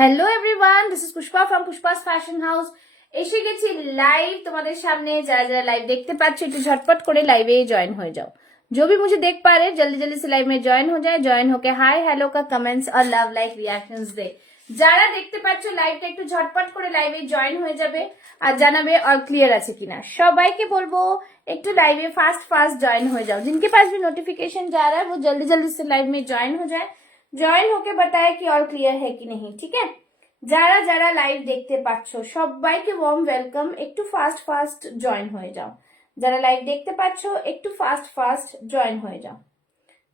Hello everyone, this is Pushpa from Pushpa's fashion house. এসে গেছি live তোমাদের সামনে। যারা যারা लाइव देखते पाচ্ছ একটু ঝটপট করে लाइवे ज्वाइन हो जाओ। जो भी मुझे देख पा रहे जल्दी जल्दी से लाइव में ज्वाइन हो जाए। ज्वाइन होके हाय हेलो का कमेंट्स और लव लाइक रिएक्शंस दे। যারা দেখতে পাচ্ছ লাইভটা একটু ঝটপট করে লাইভে জয়েন হয়ে যাবে আর জানাবে অল ক্লিয়ার আছে কিনা। সবাইকে বলবো একটু লাইভে फास्ट फास्ट ज्वाइन हो जाओ। जिनके पास भी नोटिफिकेशन जा रहा है वो जल्दी जल्दी से लाइव में ज्वाइन हो जाए। জয়েন होके बताए कि ऑल क्लियर है कि नहीं, ठीक है। যারা যারা লাইভ দেখতে পাচ্ছ সবাইকে ওয়ার্ম ওয়েলকাম। একটু ফাস্ট ফাস্ট জয়েন হয়ে যাও। যারা লাইভ দেখতে পাচ্ছ একটু फास्ट फास्ट ज्वाइन हो जाओ।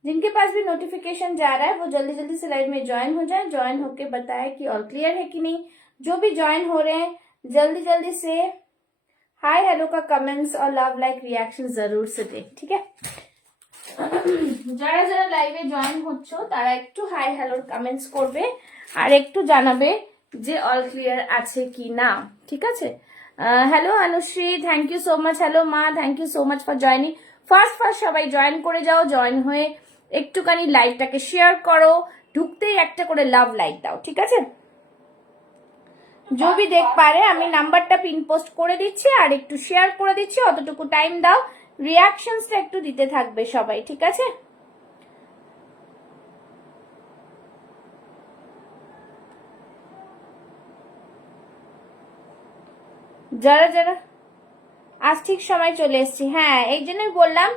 जिनके पास भी नोटिफिकेशन जा रहा है वो जल्दी जल्दी से लाइव में ज्वाइन हो जाए। ज्वाइन होके बताए कि ऑल क्लियर है कि नहीं। जो भी ज्वाइन हो रहे हैं जल्दी जल्दी से हाय हेलो का कमेंट्स और लव लाइक रिएक्शन जरूर से दे, ठीक है। যারা যারা লাইভে জয়েন হচ্ছ তারা একটু হাই হ্যালোর কমেন্টস করবে আর একটু জানাবে যে অল ক্লিয়ার আছে কি না, ঠিক আছে। Hello Anushree, thank you so much. Hello মা, thank you so much for joining. First first সবাই জয়েন করে যাও। জয়েন হয়ে একটুখানি লাইভটাকে শেয়ার করো। ঢুকতেই একটা করে লাভ লাইক দাও, ঠিক আছে। जो भी देख पा रहे আমি নাম্বারটা পিন পোস্ট করে দিচ্ছি আর একটু শেয়ার করে দিচ্ছি। অতটুকু টাইম দাও। রিঅ্যাকশনসটা একটু দিতে থাকবে সবাই, ঠিক আছে। যারা যারা আজ ঠিক সময় চলে এসেছি, হ্যাঁ এই জন্যই বললাম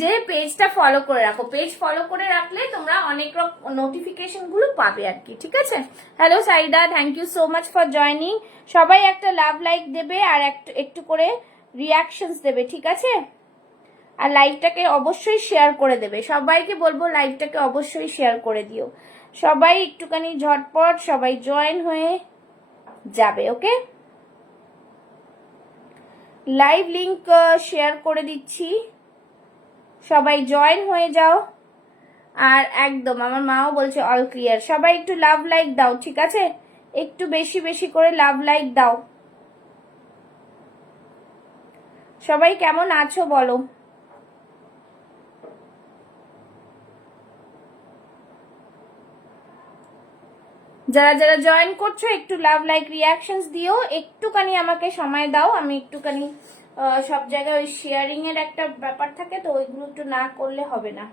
যে পেজটা ফলো করে রাখো। পেজ ফলো করে রাখলে তোমরা অনেক রকম নোটিফিকেশন গুলো পাবে আর কি, ঠিক আছে। Hello Saida, thank you so much for joining. সবাই একটা লাভ লাইক দেবে আর একটু করে রিঅ্যাকশনস দেবে, ঠিক আছে। আর লাইভটাকে অবশ্যই শেয়ার করে দেবে। সবাইকে বলবো লাইভটাকে অবশ্যই শেয়ার করে দিও। সবাই একটুখানি ঝটপট সবাই জয়েন হয়ে যাবে, ওকে। লাইভ লিংক শেয়ার করে দিচ্ছি, সবাই জয়েন হয়ে যাও। আর একদম আমার মাও বলছে অল ক্লিয়ার। সবাই একটু লাভ লাইক দাও, ঠিক আছে। একটু বেশি বেশি করে লাভ লাইক দাও। সবাই কেমন আছো বলো। যারা যারা জয়েন করছো একটু লাভ লাইক রিঅ্যাকশনস দিও। একটুখানি আমাকে সময় দাও। আমি একটুখানি সব জায়গায় ওই শেয়ারিং এর একটা ব্যাপার থাকে তো ওইগুলো একটু না করলে হবে না,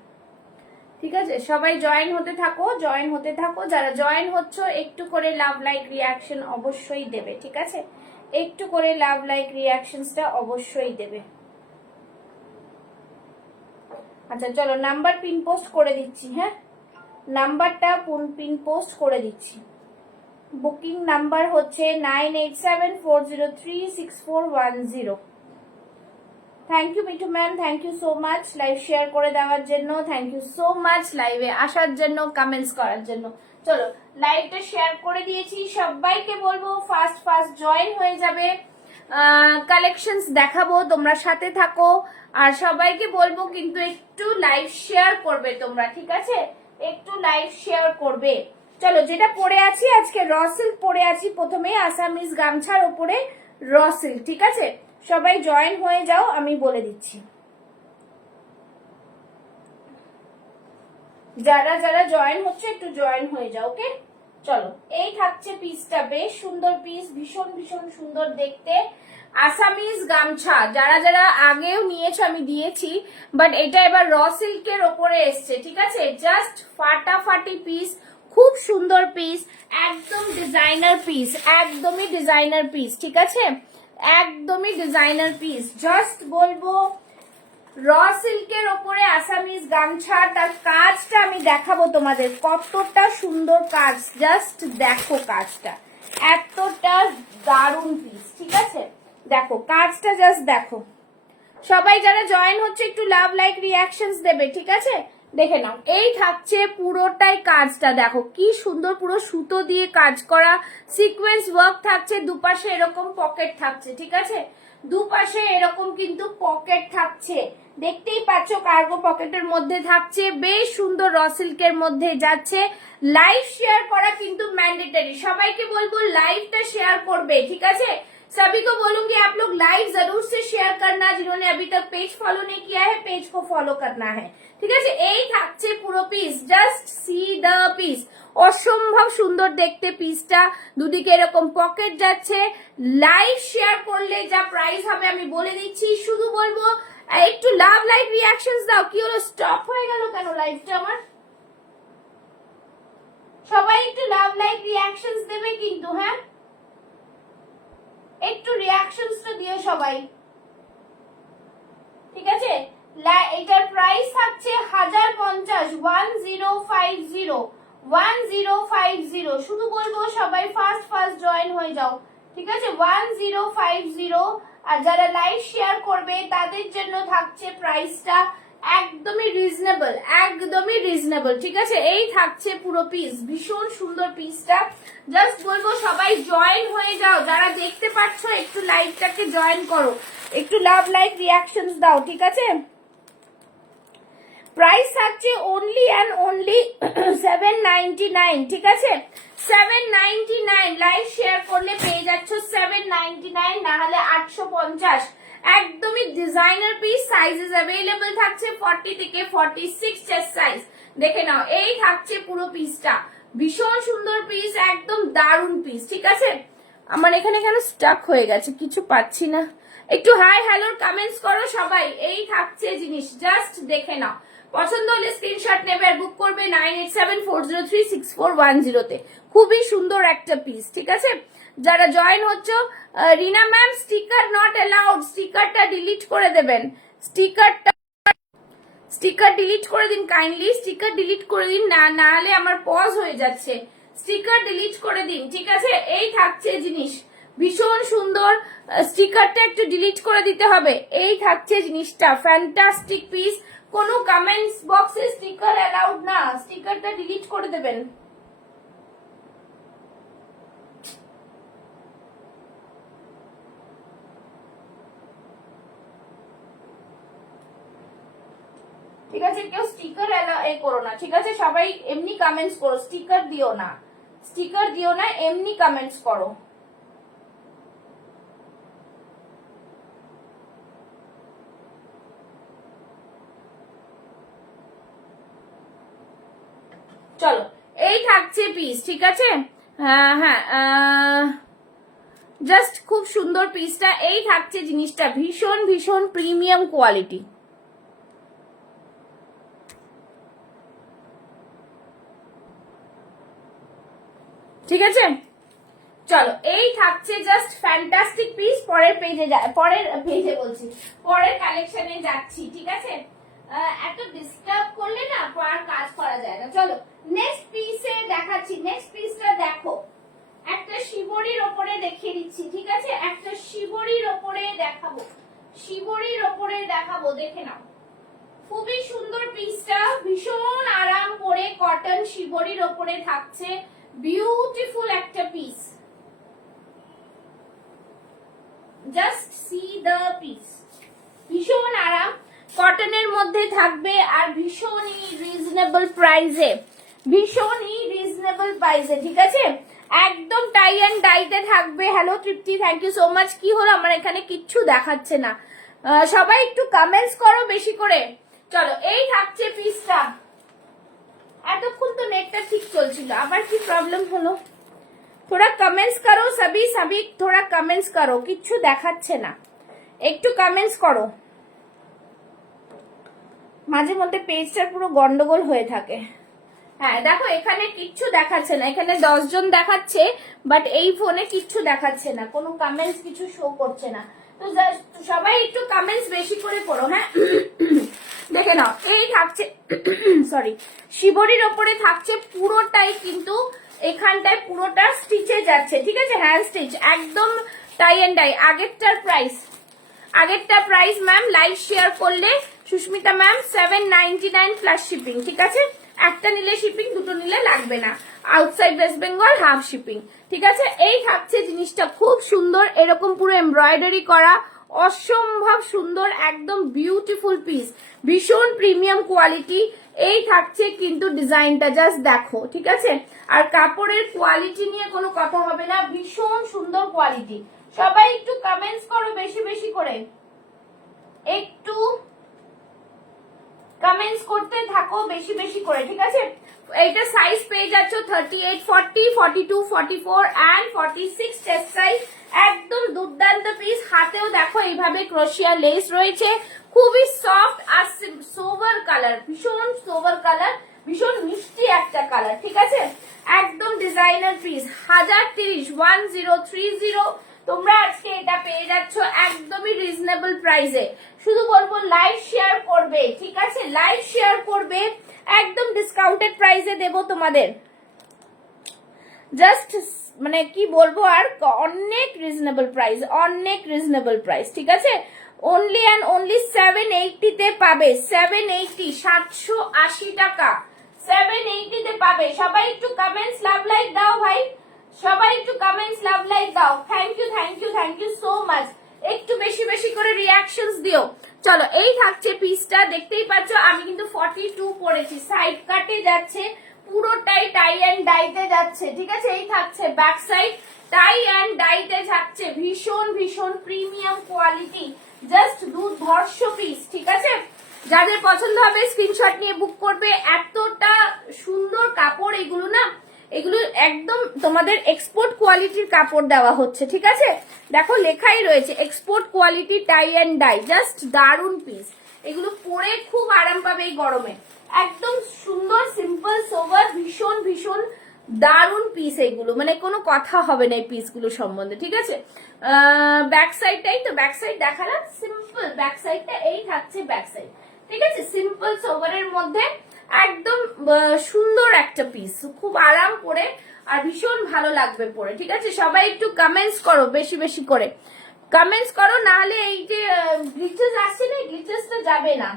ঠিক আছে। সবাই জয়েন হতে থাকো, জয়েন হতে থাকো। যারা জয়েন হচ্ছ একটু করে লাভ লাইক রিঅ্যাকশন অবশ্যই দেবে, ঠিক আছে। একটু করে লাভ লাইক রিঅ্যাকশনসটা অবশ্যই দেবে। আচ্ছা চলো নাম্বার পিন পোস্ট করে দিচ্ছি, হ্যাঁ নাম্বারটা পিন পোস্ট করে দিচ্ছি। বুকিং নাম্বার হচ্ছে 9874036410। Thank you Mithu ma'am, thank you so much live share করে দেওয়ার জন্য। থ্যাংক ইউ সো মাচ লাইভে আসার জন্য, কমেন্টস করার জন্য। চলো লাইভটা শেয়ার করে দিয়েছি। সবাইকে বলবো ফাস্ট ফাস্ট জয়েন হয়ে যাবে। কালেকশনস দেখাবো, তোমরা সাথে থাকো। আর সবাইকে বলবো কিন্তু একটু লাইভ শেয়ার করবে তোমরা, ঠিক আছে। একটু লাইভ শেয়ার করবে। চলো যেটা পরে আছি আজকে র সিল্ক পরে আছি। প্রথমে আসামিজ গামছার উপরে র সিল্ক, ঠিক আছে। সবাই জয়েন হয়ে যাও, আমি বলে দিচ্ছি। যারা যারা জয়েন হচ্ছে একটু জয়েন হয়ে যাও, ওকে। চলো এই থাকছে পিসটা, বেশ সুন্দর পিস, ভীষণ ভীষণ সুন্দর দেখতে। আসামিজ গামছা যারা যারা আগেও নিয়েছো আমি দিয়েছি, বাট এটা এবার র সিল্কের ওপরে এসছে, ঠিক আছে। জাস্ট ফাটাফাটি পিস, খুব সুন্দর পিস, একদম ডিজাইনার পিস, একদমই ডিজাইনার পিস, ঠিক আছে। একদমই ডিজাইনার পিস। জাস্ট বলবো র সিল্কের ওপরে আসামিজ গামছা। তার কাজটা আমি দেখাবো তোমাদের কতটা সুন্দর কাজ। জাস্ট দেখো কাজটা, এতটা দারুণ পিস, ঠিক আছে। দেখো কাজটা, জাস্ট দেখো। সবাই যারা জয়েন হচ্ছে একটু লাভ লাইক রিঅ্যাকশনস দেবে, ঠিক আছে। দেখে নাও এই থাকছে পুরোটাই কাজটা। দেখো কি সুন্দর, পুরো সুতো দিয়ে কাজ করা, সিকোয়েন্স ওয়ার্ক থাকছে। দুপাশে এরকম পকেট থাকছে, ঠিক আছে। দুপাশে এরকম কিন্তু পকেট থাকছে, দেখতেই পাচ্ছ। কার্গো পকেটের মধ্যে থাকছে, বেশ সুন্দর র সিল্কের মধ্যে যাচ্ছে। লাইভ শেয়ার করা কিন্তু ম্যান্ডেটরি। সবাইকে বলবো লাইভটা শেয়ার করবে, ঠিক আছে। सभी को बोलूंगी आप लोग लाइव जरूर से शेयर करना। जिन्होंने अभी तक पेज फॉलो नहीं किया है पेज को फॉलो करना है, ठीक है। এই থাকছে পুরো piece, just see the piece. অসম্ভব সুন্দর দেখতে পিসটা, দুদিকে এরকম পকেট যাচ্ছে। লাইভ শেয়ার করলে যা প্রাইস হবে আমি বলে দিচ্ছি, শুধু বলবো একটু লাভ লাইক রিয়াকশনস দাও। কি হলো, স্টপ হয়ে গেল কেন লাইভটা আমার? সবাই একটু লাভ লাইক রিয়াকশনস দেবে কিন্তু, হ্যাঁ একটু রিয়াকশনসটা দিও সবাই, ঠিক আছে? এটার প্রাইস থাকছে 1050, 1050, শুধু বলবো সবাই ফার্স্ট ফার্স্ট জয়েন হয়ে যাও, ঠিক আছে? 1050। আর যারা লাইভ শেয়ার করবে তাদের জন্য থাকছে প্রাইসটা একদমই রিজনেবল, একদমই রিজনেবল, ঠিক আছে? এই থাকছে পুরো পিস, ভীষণ সুন্দর পিসটা। জাস্ট বলবো সবাই জয়েন হয়ে যাও, যারা দেখতে পাচ্ছ একটু লাইভটাকে জয়েন করো, একটু লাভ লাইক রিয়াকশনস দাও, ঠিক আছে? প্রাইস থাকছে অনলি অ্যান্ড অনলি 799, ঠিক আছে? 799, লাইভ শেয়ার করলে পেয়ে যাচ্ছ 799, না হলে 850। একদমই ডিজাইনার পিস, সাইজেস অ্যাভেলেবল থাকছে 40 থেকে 46 চেস্ট সাইজ। দেখে নাও, এই থাকছে পুরো পিসটা, ভীষণ সুন্দর পিস, একদম দারুণ পিস, ঠিক আছে? আমার এখানে কেন স্টাক হয়ে গেছে, কিছু পাচ্ছি না। একটু হাই হ্যালোর কমেন্টস করো সবাই। এই থাকছে জিনিস, জাস্ট দেখে নাও, পছন্দ হলে স্ক্রিনশট নেবে আর বুক করবে 9874036410 তে। খুবই সুন্দর একটা পিস, ঠিক আছে? যারা জয়েন হচ্ছ, Rina ma'am sticker not allowed, স্টিকারটা ডিলিট করে দেবেন, স্টিকার ডিলিট করে দিন কাইন্ডলি, স্টিকার ডিলিট করে দিন, না হলে আমার পজ হয়ে যাচ্ছে, স্টিকার ডিলিট করে দিন, ঠিক আছে? এই থাকছে জিনিস, ভীষণ সুন্দর, স্টিকারটা একটু ডিলিট করে দিতে হবে। এই থাকছে জিনিসটা, ফ্যান্টাস্টিক পিস। কোনো কমেন্টস বক্সে স্টিকার অ্যালাউড না, স্টিকারটা ডিলিট করে দেবেন। ঠিক আছে, কেউ স্টিকার করো না, ঠিক আছে? সবাই এমনি কমেন্টস করো, স্টিকার দিও না, স্টিকার দিও না, এমনি কমেন্টস করো। চলো, এই থাকছে পিস, ঠিক আছে? হ্যাঁ হ্যাঁ, জাস্ট খুব সুন্দর পিসটা। এই থাকছে জিনিসটা, ভীষণ ভীষণ প্রিমিয়াম কোয়ালিটি, ঠিক আছে? চলো, এই থাকছে জাস্ট ফ্যান্টাস্টিক পিস। পরের পেজে বলছি, পরের কালেকশনে যাচ্ছি, ঠিক আছে? এত ডিস্টার্ব করলে না আর কাজ করা যায় না। চলো নেক্সট পিসে দেখাচ্ছি, নেক্সট পিসটা দেখো, একটা শিবরির ওপরে দেখিয়ে দিচ্ছি, ঠিক আছে? একটা শিবরির ওপরে দেখাবো, শিবরির ওপরে দেখাবো, দেখে নাও, খুবই সুন্দর পিসটা, ভীষণ আরাম করে কটন শিবরির ওপরে থাকছে, বিউটিফুল একটা piece. Just see the piece, ভীষণ আরাম, কটনের মধ্যে থাকবে আর ভীষণই রিজনেবল প্রাইসে, ভীষণই রিজনেবল প্রাইসে, ঠিক আছে? একদম টাই অ্যান্ড ডাইতে থাকবে। Hello Tripti, thank you so much. কি হলো, আমার এখানে কিচ্ছু দেখাচ্ছে না, সবাই একটু কমেন্টস করো বেশি করে। চলো, এই থাকছে পিসটা। এতক্ষণ তো নেটটা ঠিক চলছিল, আবার কি প্রবলেম হলো? थोड़ा कमेंट्स करो सभी सभी, थोड़ा कमेंट्स करो, किच्छु দেখাচ্ছে না, একটু কমেন্টস করো। মাঝে মধ্যে পেজটা পুরো গন্ডগোল হয়ে থাকে। হ্যাঁ দেখো, এখানে কিচ্ছু দেখাচ্ছে না, এখানে 10 জন দেখাচ্ছে, বাট এই ফোনে কিচ্ছু দেখাচ্ছে না, কোনো কমেন্টস কিছু শো করছে না। তো সবাই একটু কমেন্টস বেশি করে পড়ো, হ্যাঁ? দেখে নাও, এই থাকছে সরি, শিবরির ওপরে থাকছে পুরোটাই, কিন্তু এখানটায় পুরোটা স্টিচে যাচ্ছে, ঠিক আছে? হ্যান্ড স্টিচ, একদম টাই এন্ড ডাই। আগেরটা প্রাইস ম্যাম লাইভ শেয়ার করলে সুস্মিতা ম্যাম 799 প্লাস শিপিং, ঠিক আছে? একটা নিলে শিপিং, দুটো নিলে লাগবে না, outside West Bengal half shipping, ঠিক আছে? এই থাকছে জিনিসটা, খুব সুন্দর, এরকম পুরো এমব্রয়ডারি করা, অসম্ভব সুন্দর, একদম বিউটিফুল পিস, ভীষণ প্রিমিয়াম কোয়ালিটি। এই থাকছে কিন্তু ডিজাইনটা, জাস্ট দেখো, ঠিক আছে? আর কাপড়ের কোয়ালিটি নিয়ে কোনো কথা হবে না, ভীষণ সুন্দর কোয়ালিটি। সবাই একটু কমেন্টস করো বেশি বেশি করে, একটু কমেন্টস করতে থাকো বেশি বেশি করে, ঠিক আছে? এইটা সাইজ পেয়ে যাচ্ছ 38, 40, 42, 44 এন্ড 46 চেস্ট সাইজ। একদম দুর্দান্ত পিস। হাতেও দেখো এইভাবে ক্রোশিয়া লেস রয়েছে, খুবই সফট আর সোভার কালার, ভীষণ সোভার কালার, ভীষণ মিষ্টি একটা কালার, ঠিক আছে? একদম ডিজাইনার পিস। 1030, 1030 তোমরা আজকে এটা পেয়ে যাচ্ছ একদমই রিজনেবল প্রাইসে। শুধু বলবো লাইক শেয়ার করবে, ঠিক আছে? লাইক শেয়ার করবে, একদম ডিসকাউন্টেড প্রাইসে দেবো তোমাদের। জাস্ট মানে কি বলবো আর, অনেক রিজনেবল প্রাইস, অনেক রিজনেবল প্রাইস, ঠিক আছে? অনলি অ্যান্ড অনলি 780 তে পাবে। 780, 780 টাকা 780 তে পাবে। সবাই একটু কমেন্টস লাভ লাইক দাও ভাই, সবাই একটু কমেন্টস লাভ লাইক দাও। Thank you, thank you, thank you so much. একটু বেশি বেশি করে রিয়াকশনস দিও। চলো, এই থাকছে পিসটা। দেখতেই পাচ্ছ আমি কিন্তু 42 পরেছি, সাইড কাটে যাচ্ছে, পুরোটাই টাই এন্ড ডাইতে যাচ্ছে, ঠিক আছে? এই থাকছে ব্যাক সাইড, টাই এন্ড ডাইতে যাচ্ছে, ভীষণ ভীষণ প্রিমিয়াম কোয়ালিটি, জাস্ট দুর্ধর্ষ পিস, ঠিক আছে? যাদের পছন্দ হবে স্ক্রিনশট নিয়ে বুক করবে। এতটা সুন্দর কাপড় এগুলো না, এগুলো একদম তোমাদের এক্সপোর্ট কোয়ালিটির কাপড় দেওয়া হচ্ছে, ঠিক আছে? দেখো লেখাই রয়েছে export quality tie and die, just দারুন পিস। এগুলো পরে খুব আরাম পাবে এই গরমে। একদম সুন্দর সিম্পল সোভার, ভীষণ ভীষণ দারুন পিস এগুলো, মানে কোনো কথা হবে না এই পিসগুলো সম্বন্ধে, ঠিক আছে? ব্যাক সাইডটাই তো, ব্যাক সাইড দেখালাম, সিম্পল ব্যাক সাইডটা এই থাকছে ব্যাক সাইড, ঠিক আছে? সিম্পল সোভারের মধ্যে একদম সুন্দর একটা পিস, খুব আরাম করে আর ভীষণ ভালো লাগবে পরে, ঠিক আছে? সবাই একটু কমেন্টস করো বেশি বেশি করে, কমেন্টস করো, নাহলে এই যে গ্লিচেস আসছে না, গ্লিচেসটা যাবে না,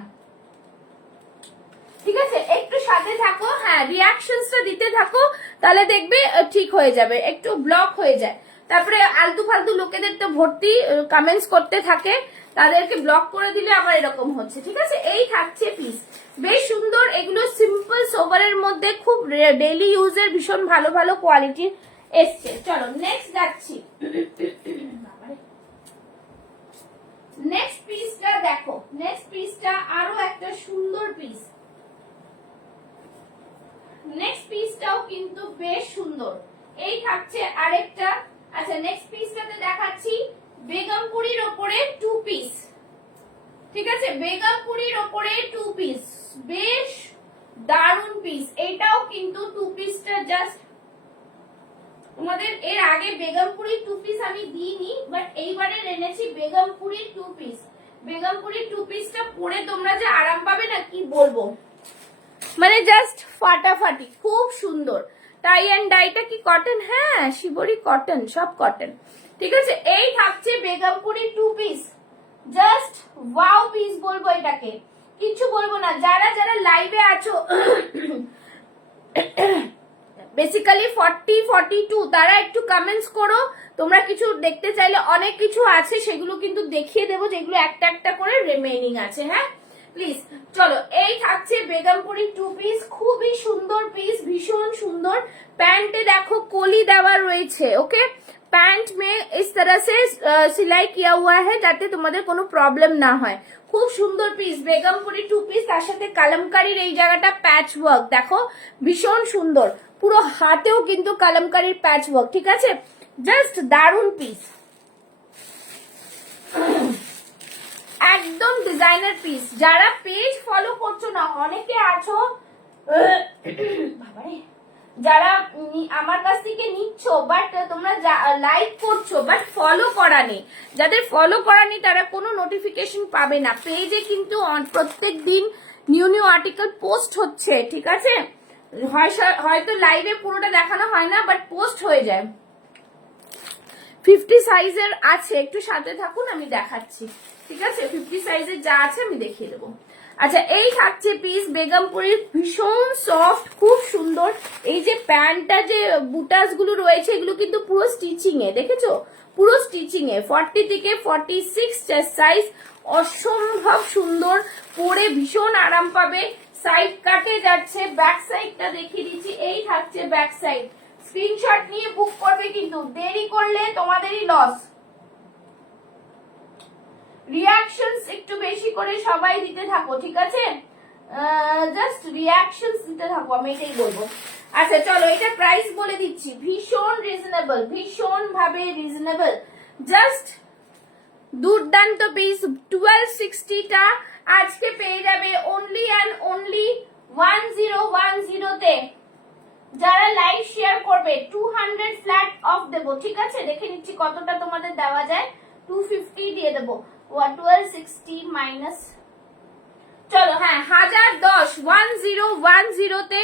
ঠিক আছে? একটু সাথে থাকো, হ্যাঁ রিয়াকশনসটা দিতে থাকো, তাহলে দেখবে ঠিক হয়ে যাবে। একটু ব্লক হয়ে যায়, তারপরে আলতু ফালতু লোকেদের তো ভর্তি কমেন্টস করতে থাকে, তাদেরকে ব্লক করে দিলে আবার এরকম হচ্ছে, ঠিক আছে? এই থাকছে পিস, বেশ সুন্দর। এগুলো সিম্পল সোভারের মধ্যে খুব ডেইলি ইউজের ভীষণ ভালো ভালো কোয়ালিটির এসছে। চলো নেক্সট যাচ্ছি। নেক্সট পিসটা দেখো, নেক্সট পিসটা আরো একটা সুন্দর পিস। নেক্সট পিসটাও কিন্তু বেশ সুন্দর। এই থাকছে আরেকটা। আচ্ছা, নেক্সট পিসটাতে দেখাচ্ছি বেগমপুরীর ওপরে 2 পিস, ঠিক আছে? বেগমপুরীর ওপরে 2 পিস, বেশ দারুন পিস। এটাও কিন্তু 2 পিসটা জাস্ট তোমাদের, এর আগে বেগমপুরী 2 পিস আমি দিইনি, বাট এইবারে এনেছি বেগমপুরী 2 পিস। বেগমপুরী 2 পিসটা পরে তোমরা যে আরাম পাবে না কি বলবো, মানে জাস্ট ফাটাফাটি, খুব সুন্দর। টাই এন্ড ডাইটা কি কটন? হ্যাঁ শিবরি কটন, সব কটন, ঠিক আছে? এই থাকছে Begampuri 2 piece, just wow piece বলবো এটাকে, কিছু বলবো না। যারা যারা লাইভে আছো বেসিক্যালি 40, 42 তারা একটু কমেন্টস করো। তোমরা কিছু দেখতে চাইলে অনেক কিছু আছে, সেগুলো কিন্তু দেখিয়ে দেবো, যেগুলো একটা একটা করে রিমেইনিং আছে, হ্যাঁ প্লিজ। চলো, এই থাকছে বেগমপুরী 2 পিস, খুবই সুন্দর পিস, ভীষণ সুন্দর। প্যান্টে দেখো কলি দেওয়া রয়েছে, ওকে? पैंट में इस तरह से सिलाई किया हुआ है যাতে তোমাদের কোনো প্রবলেম না হয়। খুব সুন্দর পিস, বেগমপুরী 2 পিস, তার সাথে কালামকারীর এই জায়গাটা প্যাচ ওয়ার্ক দেখো, ভীষণ সুন্দর। পুরো হাতেও কিন্তু কালামকারীর প্যাচ ওয়ার্ক, ঠিক আছে? জাস্ট দারুন পিস, একদম ডিজাইনার পিস। যারা পেজ ফলো করছো না, অনেকে আছো বাবারে, যারা আমার কাছ থেকে নিচ্ছ বাট তোমরা লাইক করছো বাট ফলো করা নেই, যাদের ফলো করা নেই তারা কোনো নোটিফিকেশন পাবে না। পেজে কিন্তু প্রত্যেক দিন নিউ নিউ আর্টিকেল পোস্ট হচ্ছে, ঠিক আছে? হয়তো লাইভে পুরোটা দেখানো হয় না, বাট পোস্ট হয়ে যায়। 50 সাইজের আছে, একটু সাথে থাকুন আমি দেখাচ্ছি, ঠিক আছে? 50 সাইজের যা আছে আমি দেখিয়ে দেবো। আচ্ছা, এই থাকছে পিস বেগমপুরীর, ভীষণ সফট, খুব সুন্দর। এই যে প্যান্টটা যে বুটাস গুলো রয়েছে এগুলো কিন্তু পুরো স্টিচিং এ, দেখেছো? পুরো স্টিচিং এ। 40 থেকে 46 চেস্ট সাইজ, অসম্ভব সুন্দর, পরে ভীষণ আরাম পাবে। সাইড কাটে যাচ্ছে, ব্যাক সাইডটা দেখিয়ে দিচ্ছি, এই থাকছে ব্যাক সাইড। স্ক্রিনশট নিয়ে বুক করবে, কিন্তু দেরি করলে তোমাদেরই লস। রিয়াকশনস একটু বেশি করে সবাই দিতে থাকো, ঠিক আছে? জাস্ট রিয়াকশনস দিতে থাকবো, আমি এটাই বলবো। আচ্ছা চলো, এটা প্রাইস বলে দিচ্ছি, ভীষণ রিজনেবল, ভীষণ ভাবে রিজনেবল, জাস্ট দুর্দান্ত পিস। 1260 টা আজকে পেয়ে যাবে অনলি অ্যান্ড অনলি 1010 তে। যারা লাইভ শেয়ার করবে 200 ফ্ল্যাট অফ দেবো, ঠিক আছে? দেখে নিচ্ছি কতটা তোমাদের দেওয়া যায়, 250 দিয়ে দেবো। 1260 মাইনাস, চলো হ্যাঁ 1010, 1010 তে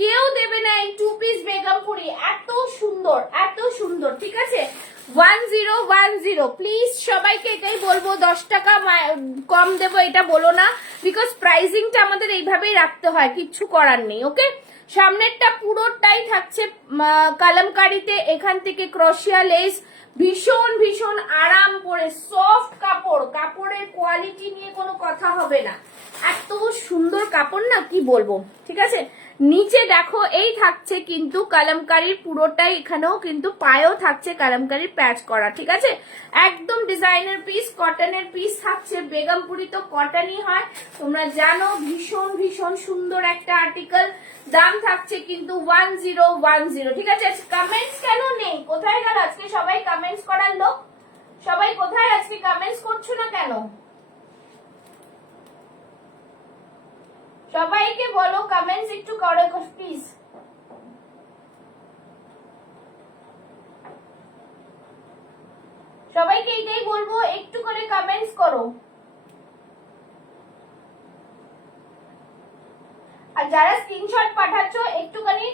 কেউ দেবে না এই 2 পিস বেগমপুরি, এত সুন্দর এত সুন্দর, ঠিক আছে? 1010 প্লিজ সবাইকে এটাই বলবো, 10 টাকা কম দেবো এটা বলো না, বিকজ প্রাইসিংটা আমাদের এইভাবেই রাখতে হয়, কিচ্ছু করার নেই। ওকে, সামনেরটা পুরোটাই থাকছে কালামকারীতে, এখান থেকে ক্রোশিয়া লেস, ভীষণ ভীষণ আরাম করে সফট কাপড়, কাপড়ের কোয়ালিটি নিয়ে কোনো কথা হবে না, এত সুন্দর কাপড় না কি বলবো, ঠিক আছে? নিচে দেখো এই থাকছে কিন্তু কালামকারীর পুরোটাই, এখানেও কিন্তু পায়েও থাকছে কালামকারীর প্যাচ করা, ঠিক আছে? একদম ডিজাইনের পিস, কটনের পিস থাকছে, বেগমপুরি তো কটনই হয় তোমরা জানো, ভীষণ ভীষণ সুন্দর একটা আর্টিকেল। দাম থাকছে কিন্তু 1010, ঠিক আছে? কমেন্টস কেন নেই, কোথায় গেল আজকে সবাই কমেন্টস করার লোক? সবাই কোথায় আজকে কমেন্টস করছো না কেন? সবাইকে বলো কমেন্টস একটু করো প্লিজ। সবাইকে এটাই বলবো, একটু করে কমেন্টস করো। আর যারা স্ক্রিনশট পাঠাচ্ছ একটুখানি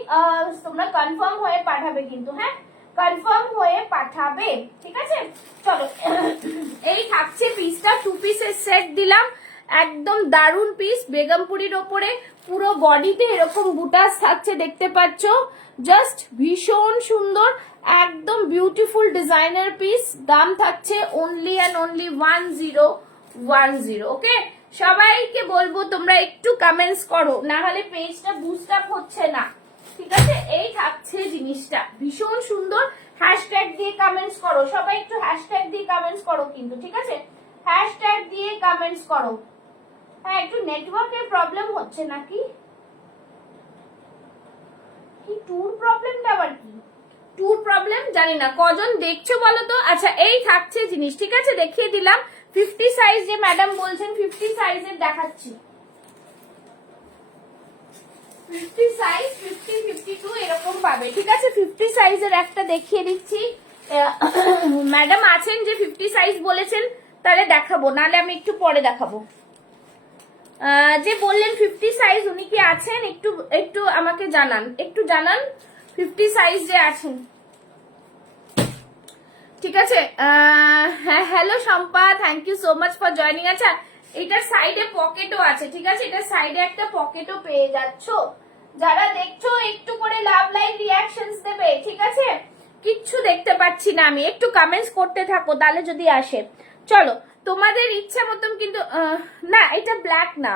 তোমরা কনফার্ম হয়ে পাঠাবে কিন্তু, হ্যাঁ কনফার্ম হয়ে পাঠাবে, ঠিক আছে? চলো, এই থাকছে পিসটা, 2 পিসের সেট দিলাম, একদম দারুন পিস, বেগমপুরির ওপরে পুরো বডিতে এরকম বুটাস থাকছে, দেখতে পাচ্ছ, জাস্ট ভীষণ সুন্দর, একদম বিউটিফুল ডিজাইনার পিস। দাম থাকছে অনলি অ্যান্ড অনলি 1010। ওকে, সবাইকে বলবো তোমরা একটু কমেন্টস করো, না হলে পেজটা বুস্ট আপ হচ্ছে না, ঠিক আছে? এই থাকছে জিনিসটা, ভীষণ সুন্দর। হ্যাশট্যাগ দিয়ে কমেন্টস করো, সবাই একটু হ্যাশট্যাগ দিয়ে কমেন্টস করো কিন্তু, ঠিক আছে? হ্যাশট্যাগ দিয়ে কমেন্টস করো। হ্যাঁ, একটু নেটওয়ার্কের প্রবলেম হচ্ছে নাকি? কি ট্যুর প্রবলেমটা আবার কি? ট্যুর প্রবলেম জানি না, কজন দেখছো বলো তো? আচ্ছা, এই থাকছে জিনিস, ঠিক আছে? দেখিয়ে দিলাম 50 সাইজ, যে ম্যাডাম বলছেন 50 সাইজের দেখাচ্ছি, 50 সাইজ, 50, 52 এরকম পাবে, ঠিক আছে? 50 সাইজের একটা দেখিয়ে দিচ্ছি, ম্যাডাম আছেন যে 50 সাইজ বলেছেন, তাহলে দেখাবো, নাহলে আমি একটু পরে দেখাবো। যে বললেন 50 সাইজ, উনি কি আছেন? একটু একটু আমাকে জানান, একটু জানান 50 সাইজ যে আছেন, ঠিক আছে? হ্যাঁ, hello Shampa, thank you so much for joining. আচ্ছা, এটার সাইডে পকেটও আছে, ঠিক আছে? এটার সাইডে একটা পকেটও পেয়ে যাচ্ছ। যারা দেখছো একটু করে লাভ লাইভ রিয়াকশনস দেবে, ঠিক আছে? কিচ্ছু দেখতে পাচ্ছি না আমি, একটু কমেন্টস করতে থাকো তাহলে যদি আসে। চলো, তোমাদের ইচ্ছা মতন কিন্তু, না এটা ব্ল্যাক না,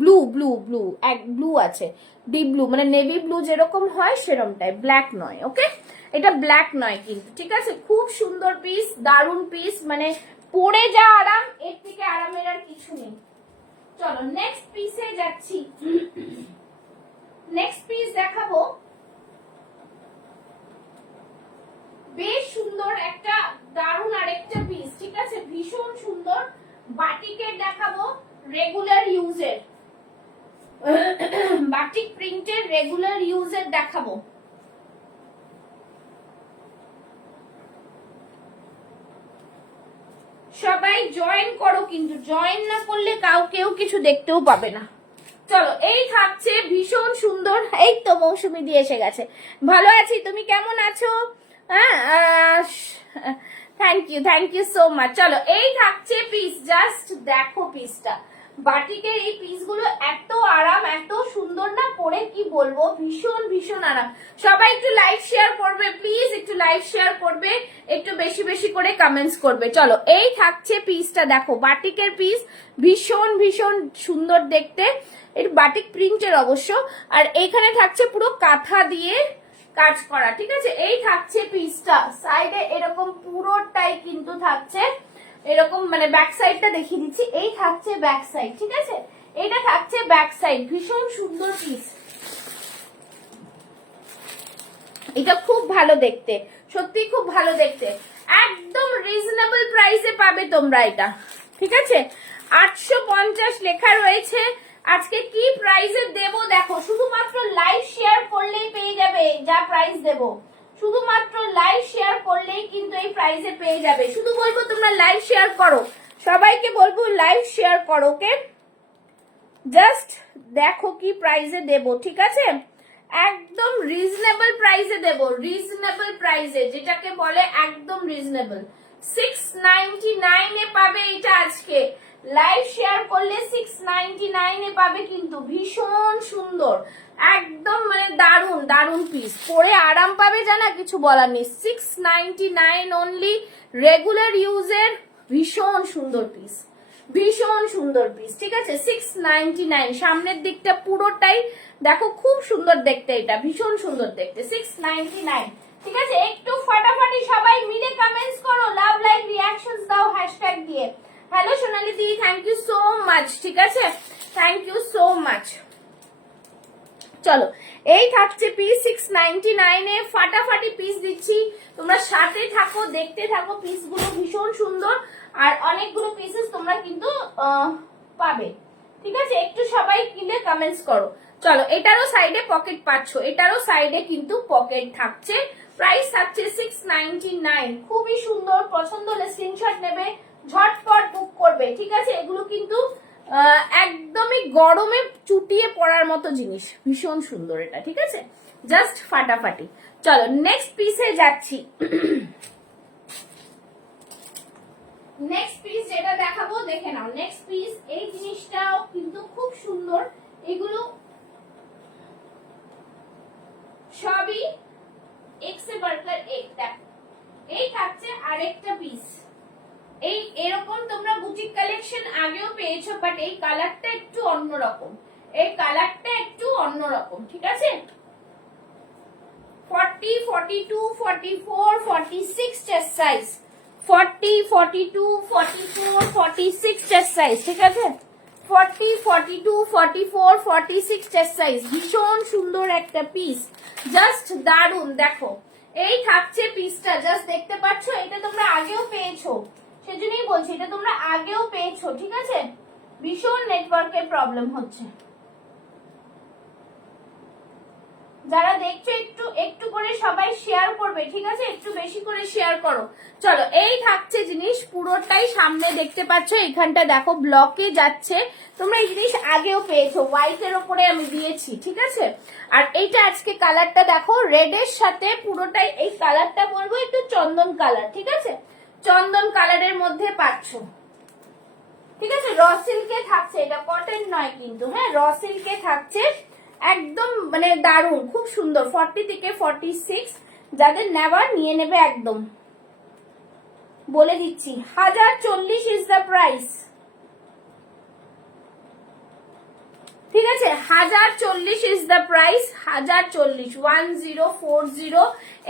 ব্লু ব্লু ব্লু, এক ব্লু আছে, ডিপ ব্লু, মানে নেভি ব্লু যেরকম হয় সেরকমটাই, ব্ল্যাক নয়। ওকে, এটা ব্ল্যাক নয় কিন্তু, ঠিক আছে? খুব সুন্দর পিস, দারুন পিস, মানে পরে যা আরাম, এর থেকে আরামের আর কিছু নেই। চলো নেক্সট পিসে যাচ্ছি, নেক্সট পিস দেখাবো, বেশ সুন্দর একটা দারুন আরেকটা পিস, ঠিক আছে? ভীষণ সুন্দর বাটিকের দেখাবো, রেগুলার ইউজের, বাটিক প্রিন্টের রেগুলার ইউজের দেখাবো। সবাই জয়েন করো কিন্তু, জয়েন না করলে কেউ কিছু দেখতেও পাবে না। চলো, এই থাকছে ভীষণ সুন্দর, এই তো মৌসুমি দিয়ে এসে গেছে, ভালো আছি, তুমি কেমন আছো? হ্যাঁ, থ্যাংক ইউ সো মাচ। চলো, এই থাকছে পিস, জাস্ট দেখো পিসটা, বাটিকের এই পিসগুলো এত আরাম, এত সুন্দর না, পরে কি বলবো, ভীষণ ভীষণ আরাম। সবাই একটু লাইক শেয়ার করবে প্লিজ, একটু লাইক শেয়ার করবে, একটু বেশি বেশি করে কমেন্টস করবে। চলো, এই থাকছে পিসটা, দেখো বাটিকের পিস, ভীষণ ভীষণ সুন্দর দেখতে, এর বাটিক প্রিন্টের অবশ্য, আর এইখানে থাকছে পুরো কাঁথা দিয়ে কাজ করা, ঠিক আছে? এই থাকছে পিসটা, সাইডে এরকম পুরোটাই কিন্তু থাকছে এরকম, মানে ব্যাক সাইডটা দেখিয়ে দিচ্ছি, এই থাকছে ব্যাক সাইড, ঠিক আছে? এটা থাকছে ব্যাক সাইড, ভীষণ সুন্দর পিস। এটা খুব ভালো দেখতে, সত্যি খুব ভালো দেখতে, একদম রিজনেবল প্রাইসে পাবে তোমরা এটা, ঠিক আছে। 850 লেখা রয়েছে। আজকে কি প্রাইসে দেব দেখো, শুধুমাত্র লাইভ শেয়ার করলেই পেয়ে যাবে যা প্রাইস দেব, শুধুমাত্র লাইভ শেয়ার করলেই কিন্তু এই প্রাইসে পেয়ে যাবে। শুধু বলবো তোমরা লাইভ শেয়ার করো, সবাইকে বলবো লাইভ শেয়ার করো, ওকে। জাস্ট দেখো কি প্রাইসে দেব, ঠিক আছে, একদম রিজনেবল প্রাইসে দেব, রিজনেবল প্রাইসে, যেটাকে বলে একদম রিজনেবল। 699 এ পাবে এটা আজকে, লাইভ শেয়ার করলে 699 এ পাবে কিন্তু, ভীষণ সুন্দর, একদম মানে দারুন দারুন পিস, পরে আরাম পাবে, জানা কিছু বলার নেই। 699 অনলি, রেগুলার ইউজের, ভীষণ সুন্দর পিস, ভীষণ সুন্দর পিস, ঠিক আছে। 699, সামনের দিকটা পুরোটাই দেখো খুব সুন্দর দেখতে, এটা ভীষণ সুন্দর দেখতে। 699, ঠিক আছে। একটু ফাটাফাটি সবাই মিলে কমেন্টস করো, লাভ লাইক রিঅ্যাকশনস দাও হ্যাশট্যাগ দিয়ে। Hello Sonali di, thank you so much, ঠিক আছে, থ্যাংক ইউ সো মাচ। চলো, এই থাকছে পিস 699 এ, ফাটাফাটি পিস দিচ্ছি, তোমরা সাথে থাকো, দেখতে থাকো, পিসগুলো ভীষণ সুন্দর, আর অনেকগুলো পিসেস তোমরা কিন্তু পাবে, ঠিক আছে। একটু সবাই কিনে কমেন্টস করো। চলো, এটারও সাইডে পকেট পাচ্ছ, এটারও সাইডে কিন্তু পকেট থাকছে, প্রাইস থাকছে 699, খুবই সুন্দর, পছন্দ হলে স্ক্রিনশট নেবে, ঝটপট বুক করবে, ঠিক আছে। এগুলো কিন্তু একদমই গরমে চুটিয়ে পড়ার মতো জিনিস, ভীষণ সুন্দর এটা, ঠিক আছে, জাস্ট ফাটাফাটি। চলো নেক্সট পিসে যাচ্ছি। নেক্সট পিস যেটা দেখাবো দেখে নাও, নেক্সট পিস, এই জিনিসটাও কিন্তু খুব সুন্দর, এগুলো সবই এক সে বাড়কর এক। দেখো, এই থাকছে আরেকটা পিস, এই এরকম তোমরা বুটিক কালেকশন আগেও পেয়েছো, বাট এই কালারটা একটু অন্যরকম, এই কালারটা একটু অন্যরকম, ঠিক আছে। 40, 42, 44, 46 চেস্ট সাইজ, 40, 42, 44, 46 চেস্ট সাইজ, ঠিক আছে। 40, 42, 44, 46 চেস্ট সাইজ, ভীষণ সুন্দর একটা পিস, জাস্ট দারুন। দেখো, এই থাকছে পিসটা, জাস্ট দেখতে পাচ্ছ, এটা তোমরা আগেও পেয়েছো, সেজন্যই বলছি এটা তোমরা আগেও পেয়েছো, ঠিক আছে। ভীষণ নেটওয়ার্কের প্রবলেম হচ্ছে, যারা দেখছো একটু একটু করে সবাই শেয়ার করবে, ঠিক আছে, একটু বেশি করে শেয়ার করো। চলো, এই থাকছে জিনিস, পুরোটাই সামনে দেখতে পাচ্ছ, এখানটা দেখো ব্লকে যাচ্ছে, তোমরা এই জিনিস আগেও পেয়েছো, হোয়াইটের ওপরে আমি দিয়েছি, ঠিক আছে। আর এইটা আজকে কালারটা দেখো, রেডের সাথে পুরোটাই, এই কালারটা বলবো একটু চন্দন কালার, ঠিক আছে, চন্দন কালারের মধ্যে পাচ্ছ, ঠিক আছে। র সিল্কে থাকছে, এটা কটন নয় কিন্তু, হ্যাঁ, র সিল্কে থাকছে, একদম মানে দারুন, খুব সুন্দর। 40 থেকে 46, যাদের নেওয়ার নিয়ে নেবে একদম, বলে দিচ্ছি। 1040 ইজ দ্য প্রাইস, ঠিক আছে, 1040 ইজ দ্য প্রাইস, 1040, 1040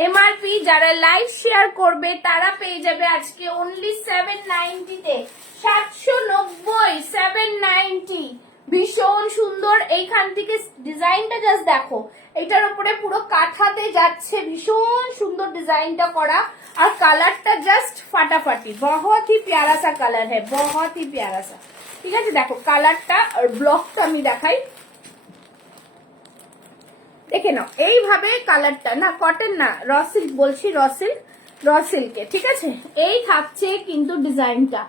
এমআরপি। যারা লাইভ শেয়ার করবে তারা পেয়ে যাবে আজকে অনলি 790 তে, 790, 790, ভীষণ সুন্দর। এইখান থেকে ডিজাইনটা জাস্ট দেখো, এটার উপরে পুরো কাঁথাতে যাচ্ছে, ভীষণ সুন্দর ডিজাইনটা করা, আর কালারটা জাস্ট ফাটাফাটি, বহুত হি প্যারা সা কালার হ্যাঁ, বহুত হি প্যারা সা, ঠিক আছে। দেখো কালারটা, আর ব্লকটা আমি দেখাই, দেখে নাও, এইভাবে কালারটা, না কটন না, র সিল্ক বলছি, র সিল্ক, র সিল্কে, ঠিক আছে। এই থাকছে কিন্তু ডিজাইনটা,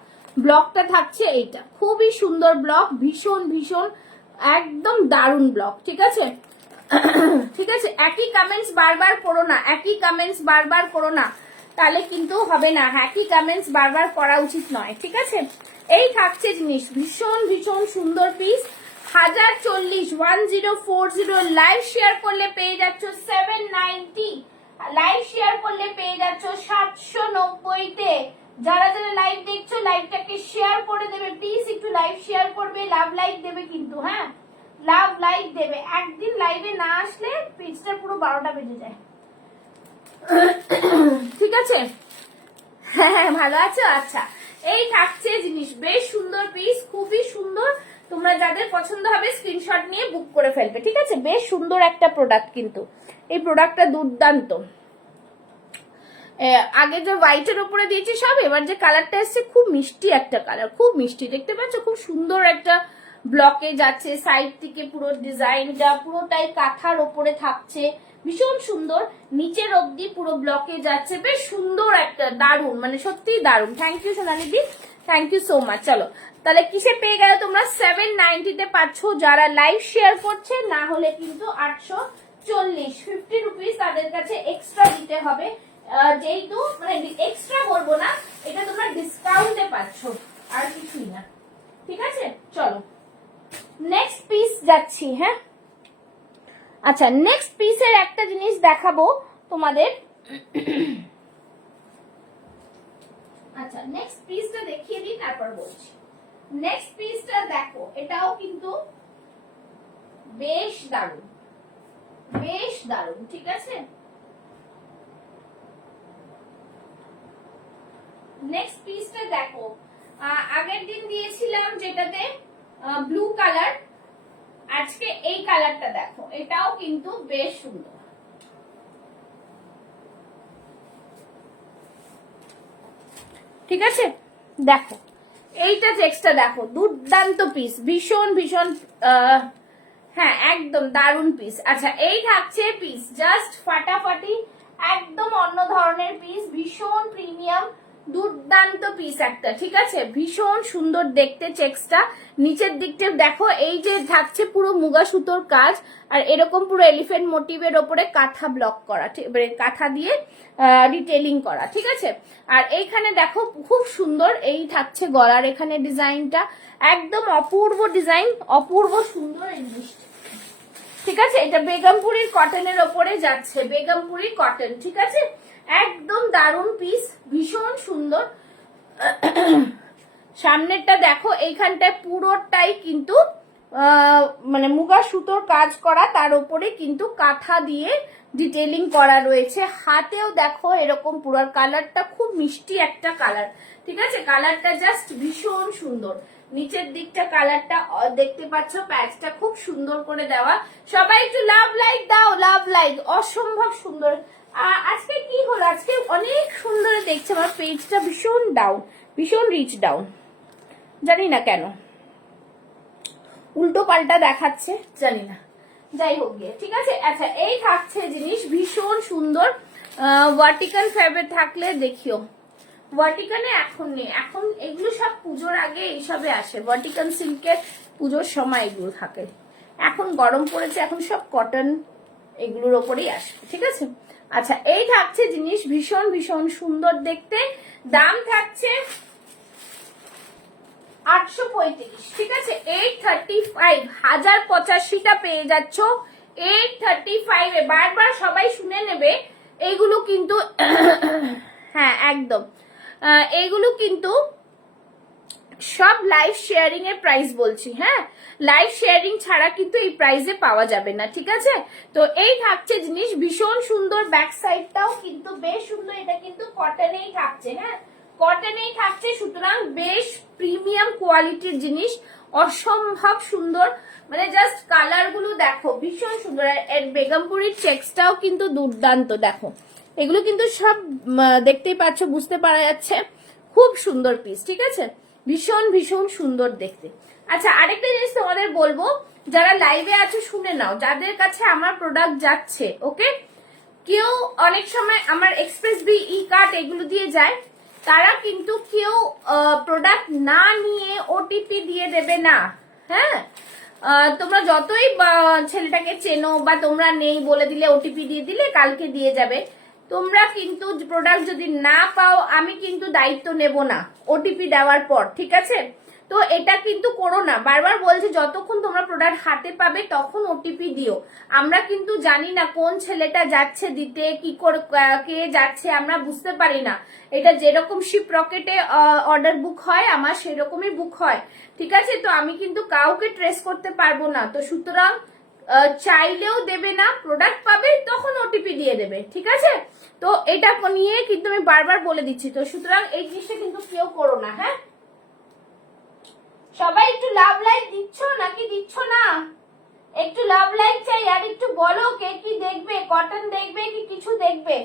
ব্লকটা থাকছে এইটা, খুবই সুন্দর ব্লক, ভীষণ ভীষণ একদম দারুন ব্লক, ঠিক আছে। ঠিক আছে, একই কমেন্টস বারবার করো না, একই কমেন্টস বারবার করো না, তাহলে কিন্তু হবে না, একই কমেন্টস বারবার করা উচিত নয়, ঠিক আছে। এই থাকছে জিনিস, ভীষণ ভীষণ সুন্দর পিস, 1040, 1040, লাইভ শেয়ার করলে পেয়ে যাচ্ছ 790, লাইভ শেয়ার করলে পেয়ে যাচ্ছ 790 তে। যারা যারা লাইভ দেখছো লাইভটাকে শেয়ার করে দেবে প্লিজ, একটু লাইভ শেয়ার করবে, লাভ লাইক দেবে কিন্তু, হ্যাঁ, লাভ লাইক দেবে। একদিন লাইভে না আসলে পেজটা পুরো 12টা বেজে যায়, ঠিক আছে। হ্যাঁ, ভালো আছো, আচ্ছা। এই থাকছে জিনিস, বেশ সুন্দর পিস, খুবই সুন্দর, তোমরা যাদের পছন্দ হবে স্ক্রিনশট নিয়ে বুক করে ফেলবে, ঠিক আছে? বেশ সুন্দর একটা প্রোডাক্ট, কিন্তু এই প্রোডাক্টটা দুর্দান্ত। আগে যে হোয়াইটের উপরে দিয়েছি সব, এবার যে কালারটা এসছে খুব মিষ্টি একটা কালার, খুব মিষ্টি, দেখতে পাচ্ছ? খুব সুন্দর একটা ব্লকে যাচ্ছে, সাইড থেকে পুরো ডিজাইনটা পুরোটাই কাঁথার ওপরে থাকছে, ভীষণ সুন্দর, নিচের অবধি পুরো ব্লকে যাচ্ছে, বেশ সুন্দর একটা, দারুণ, মানে সত্যিই দারুণ। Thank you Sonali di, thank you so much. চলো তাহলে কিসে পেয়ে গেল তোমরা? 790 পাচ্ছ যারা লাইভ শেয়ার করছে, না হলে কিন্তু 840, 50 রুপিস তাদের কাছে এক্সট্রা দিতে হবে, যেহেতু মানে এক্সট্রা বলবো না, এটা তোমরা ডিসকাউন্টে পাচ্ছ, আর কিছুই না, ঠিক আছে? চলো নেক্সট পিস যাচ্ছি। হ্যাঁ, আচ্ছা, নেক্সট পিসের একটা জিনিস দেখাবো তোমাদের। আচ্ছা, নেক্সট পিসটা দেখিয়ে দিই, তারপর বলছি। নেক্সট পিসটা দেখো, এটাও কিন্তু বেশ দারুণ, বেশ দারুণ, ঠিক আছে? নেক্সট পিসটা দেখো, আগের দিন দিয়েছিলাম যেটাতে ব্লু কালার, আজকে এই কালারটা দেখো, এটাও কিন্তু বেশ সুন্দর, ঠিক আছে? দেখো এইটা চেক্সটা দেখো, দুর্দান্ত পিস, ভীষণ ভীষণ হ্যাঁ একদম দারুণ পিস। আচ্ছা, এই থাকছে পিস, জাস্ট ফাটাফাটি, একদম অন্য ধরনের পিস, ভীষণ প্রিমিয়াম, দুর্দান্ত পিস একটা, ঠিক আছে? ভীষণ সুন্দর দেখতে চেক্সটা, নিচের দিকটা দেখো, এই যে থাকছে পুরো মুগা সুতোর কাজ, আর এরকম পুরো এলিফ্যান্ট মোটিভের ওপরে কাঁথা ব্লক করা, কাঁথা দিয়ে ডিটেইলিং করা, ঠিক আছে? আর এইখানে দেখো খুব সুন্দর এই থাকছে গলার এখানে ডিজাইনটা, একদম অপূর্ব ডিজাইন, অপূর্ব সুন্দর এই জিনিসটা, ঠিক আছে? এটা বেগমপুরীর কটনের ওপরে যাচ্ছে, বেগমপুরী কটন, ঠিক আছে? একদম দারুণ পিস, ভীষণ সুন্দর। সামনেরটা দেখো, এইখানটায় পুরোটাই কিন্তু মানে মুগা সুতোর কাজ করা, তার উপরে কিন্তু কাঁথা দিয়ে ডিটেইলিং করা রয়েছে, হাতেও দেখো এরকম পুরো, কালারটা খুব মিষ্টি একটা কালার, ঠিক আছে? কালারটা জাস্ট ভীষণ সুন্দর, নিচের দিকটা কালারটা দেখতে পাচ্ছ, প্যাচটা খুব সুন্দর করে দেওয়া। সবাই একটু লাভ লাইক দাও, লাভ লাইক, অসম্ভব সুন্দর। আজকে কি হলো, আজকে অনেক সুন্দর দেখছে, আমার পেজটা ভীষণ ডাউন, ভীষণ রিচ ডাউন, জানি না কেন, উল্টো পাল্টা দেখাচ্ছে, জানি না, যাই হোক গিয়ে, ঠিক আছে? আচ্ছা, এই থাকছে জিনিস ভীষণ সুন্দর, ভার্টিকাল ফ্যাব্রিক থাকলে দেখিও, ভার্টিকানে এখন নেই, এখন এগুলো সব পুজোর আগে এইসবে আসে, ভার্টিকাল সিল্কের পুজোর সময় এগুলো থাকে, এখন গরম পড়েছে, এখন সব কটন এগুলোর ওপরেই আসবে, ঠিক আছে? আচ্ছা, এই থাকছে জিনিস ভীষণ ভীষণ সুন্দর দেখতে, দাম থাকছে 835, ঠিক আছে? 835, 1085টা পেয়ে যাচ্ছ 835 এ। বারবার সবাই শুনে নেবে, এইগুলো কিন্তু হ্যাঁ একদম, এইগুলো কিন্তু সব লাইভ শেয়ারিং এর প্রাইস বলছি, হ্যাঁ, লাইভ শেয়ারিং ছাড়া কিন্তু এই প্রাইসে পাওয়া যাবে না, ঠিক আছে? তো এই থাকছে জিনিস ভীষণ সুন্দর, ব্যাক সাইডটাও কিন্তু বেশ সুন্দর, এটা কিন্তু কটনেই থাকছে, হ্যাঁ কটনেই থাকছে, সুতরাং বেশ প্রিমিয়াম কোয়ালিটির জিনিস, অসম্ভব সুন্দর, মানে জাস্ট কালার গুলো দেখো ভীষণ সুন্দর, এর বেগমপুরীর চেক্সটাও কিন্তু দুর্দান্ত, দেখো এগুলো কিন্তু সব দেখতেই পাচ্ছ, বুঝতে পারা যাচ্ছে, খুব সুন্দর পিস, ঠিক আছে? ভীষণ ভীষণ সুন্দর দেখতে। আচ্ছা, আরেকটা জিনিস তোমাদের বলবো, যারা লাইভে আছো শুনে নাও, যাদের কাছে আমার প্রোডাক্ট যাচ্ছে, ওকে, কেউ অনেক সময় আমার এক্সপ্রেস বি ই কার্ড এগুলো দিয়ে যায়, তারা কিন্তু কেউ প্রোডাক্ট না নিয়ে ওটিপি দিয়ে দেবে না, হ্যাঁ? তোমরা যতই ছেলেটাকে চেনো বা তোমরা নেই বলে দিলে, ওটিপি দিয়ে দিলে কালকে দিয়ে যাবে, তোমরা কিন্তু প্রোডাক্ট যদি না পাও, আমি কিন্তু দায়িত্ব নেব না ওটিপি দেওয়ার পর, ঠিক আছে? তো এটা কিন্তু করো না, বারবার বলছি, যতক্ষণ তোমরা প্রোডাক্ট হাতে পাবে তখন ওটিপি দিও। আমরা কিন্তু জানি না কোন ছেলেটা যাচ্ছে দিতে, কি করে কে যাচ্ছে আমরা বুঝতে পারি না, এটা যেরকম শিপ রকেটে অর্ডার বুক হয় আমার সেরকমই বুক হয়, ঠিক আছে? তো আমি কিন্তু কাউকে ট্রেস করতে পারবো না, তো সুতরাং চাইলেও দেবে না, প্রোডাক্ট পাবে তখন ওটিপি দিয়ে দেবে, ঠিক আছে? তো এটা নিয়ে কিন্তু আমি বারবার বলে দিচ্ছি, তো সুতরাং এই জিনিসটা কিন্তু কেউ করো না, হ্যাঁ? সবাই একটু লাভ লাইক দিচ্ছ নাকি দিচ্ছ না? একটু লাভ লাইক চাই, আর একটু বলো কে কি দেখবে, কটন দেখবে কি কিছু দেখবে।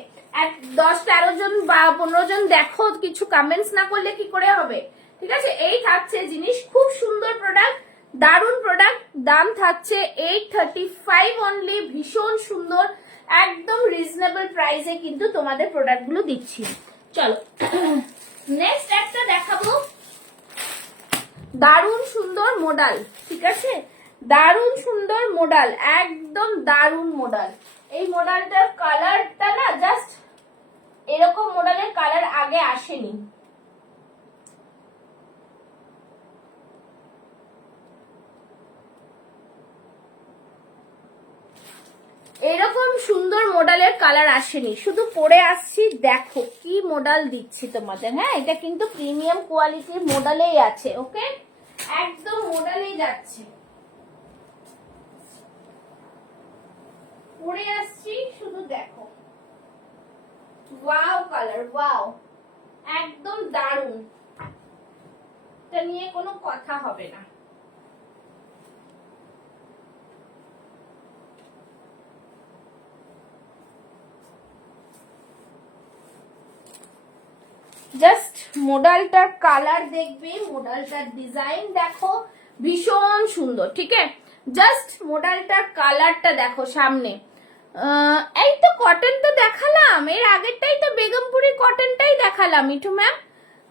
10-13 জন বা 15 জন দেখো, কিছু কমেন্টস না করলে কি করে হবে? ঠিক আছে, এই থাকছে জিনিস, খুব সুন্দর প্রোডাক্ট, দারুন প্রোডাক্ট। দাম থাকছে 835 অনলি, ভীষণ সুন্দর, একদম রিজনেবল প্রাইসে কিন্তু তোমাদের প্রোডাক্ট গুলো দিচ্ছি। চলো নেক্সট একটা দেখাবো, দারুণ সুন্দর মডেল। ঠিক আছে, দারুণ সুন্দর মডেল, একদম দারুণ মডেল। এই মডেলটার কালারটা না জাস্ট এরকম মডেলের কালার আগে আসেনি। এরকম সুন্দর মডেলের কালার আসেনি, শুধু পরে আসছি, দেখো কি মডেল দিচ্ছি তোমাদের। হ্যাঁ, এটা কিন্তু প্রিমিয়াম কোয়ালিটির মডেলেই আছে। ওকে, একদম মডেলেই যাচ্ছে, পরে আসছি, শুধু দেখো। ওয়াও কালার, ওয়াও, একদম দারুণ, এটা নিয়ে কোনো কথা হবে না। জাস্ট মডেলটার কালার দেখবে, মডেলটার ডিজাইন দেখো, ভীষণ সুন্দর। ঠিক আছে, জাস্ট মডেলটার কালারটা দেখো সামনে। এই তো কটনটা দেখালাম, এর আগেরটাই তো বেগমপুরি কটনটাই দেখালাম মিঠু ম্যাম,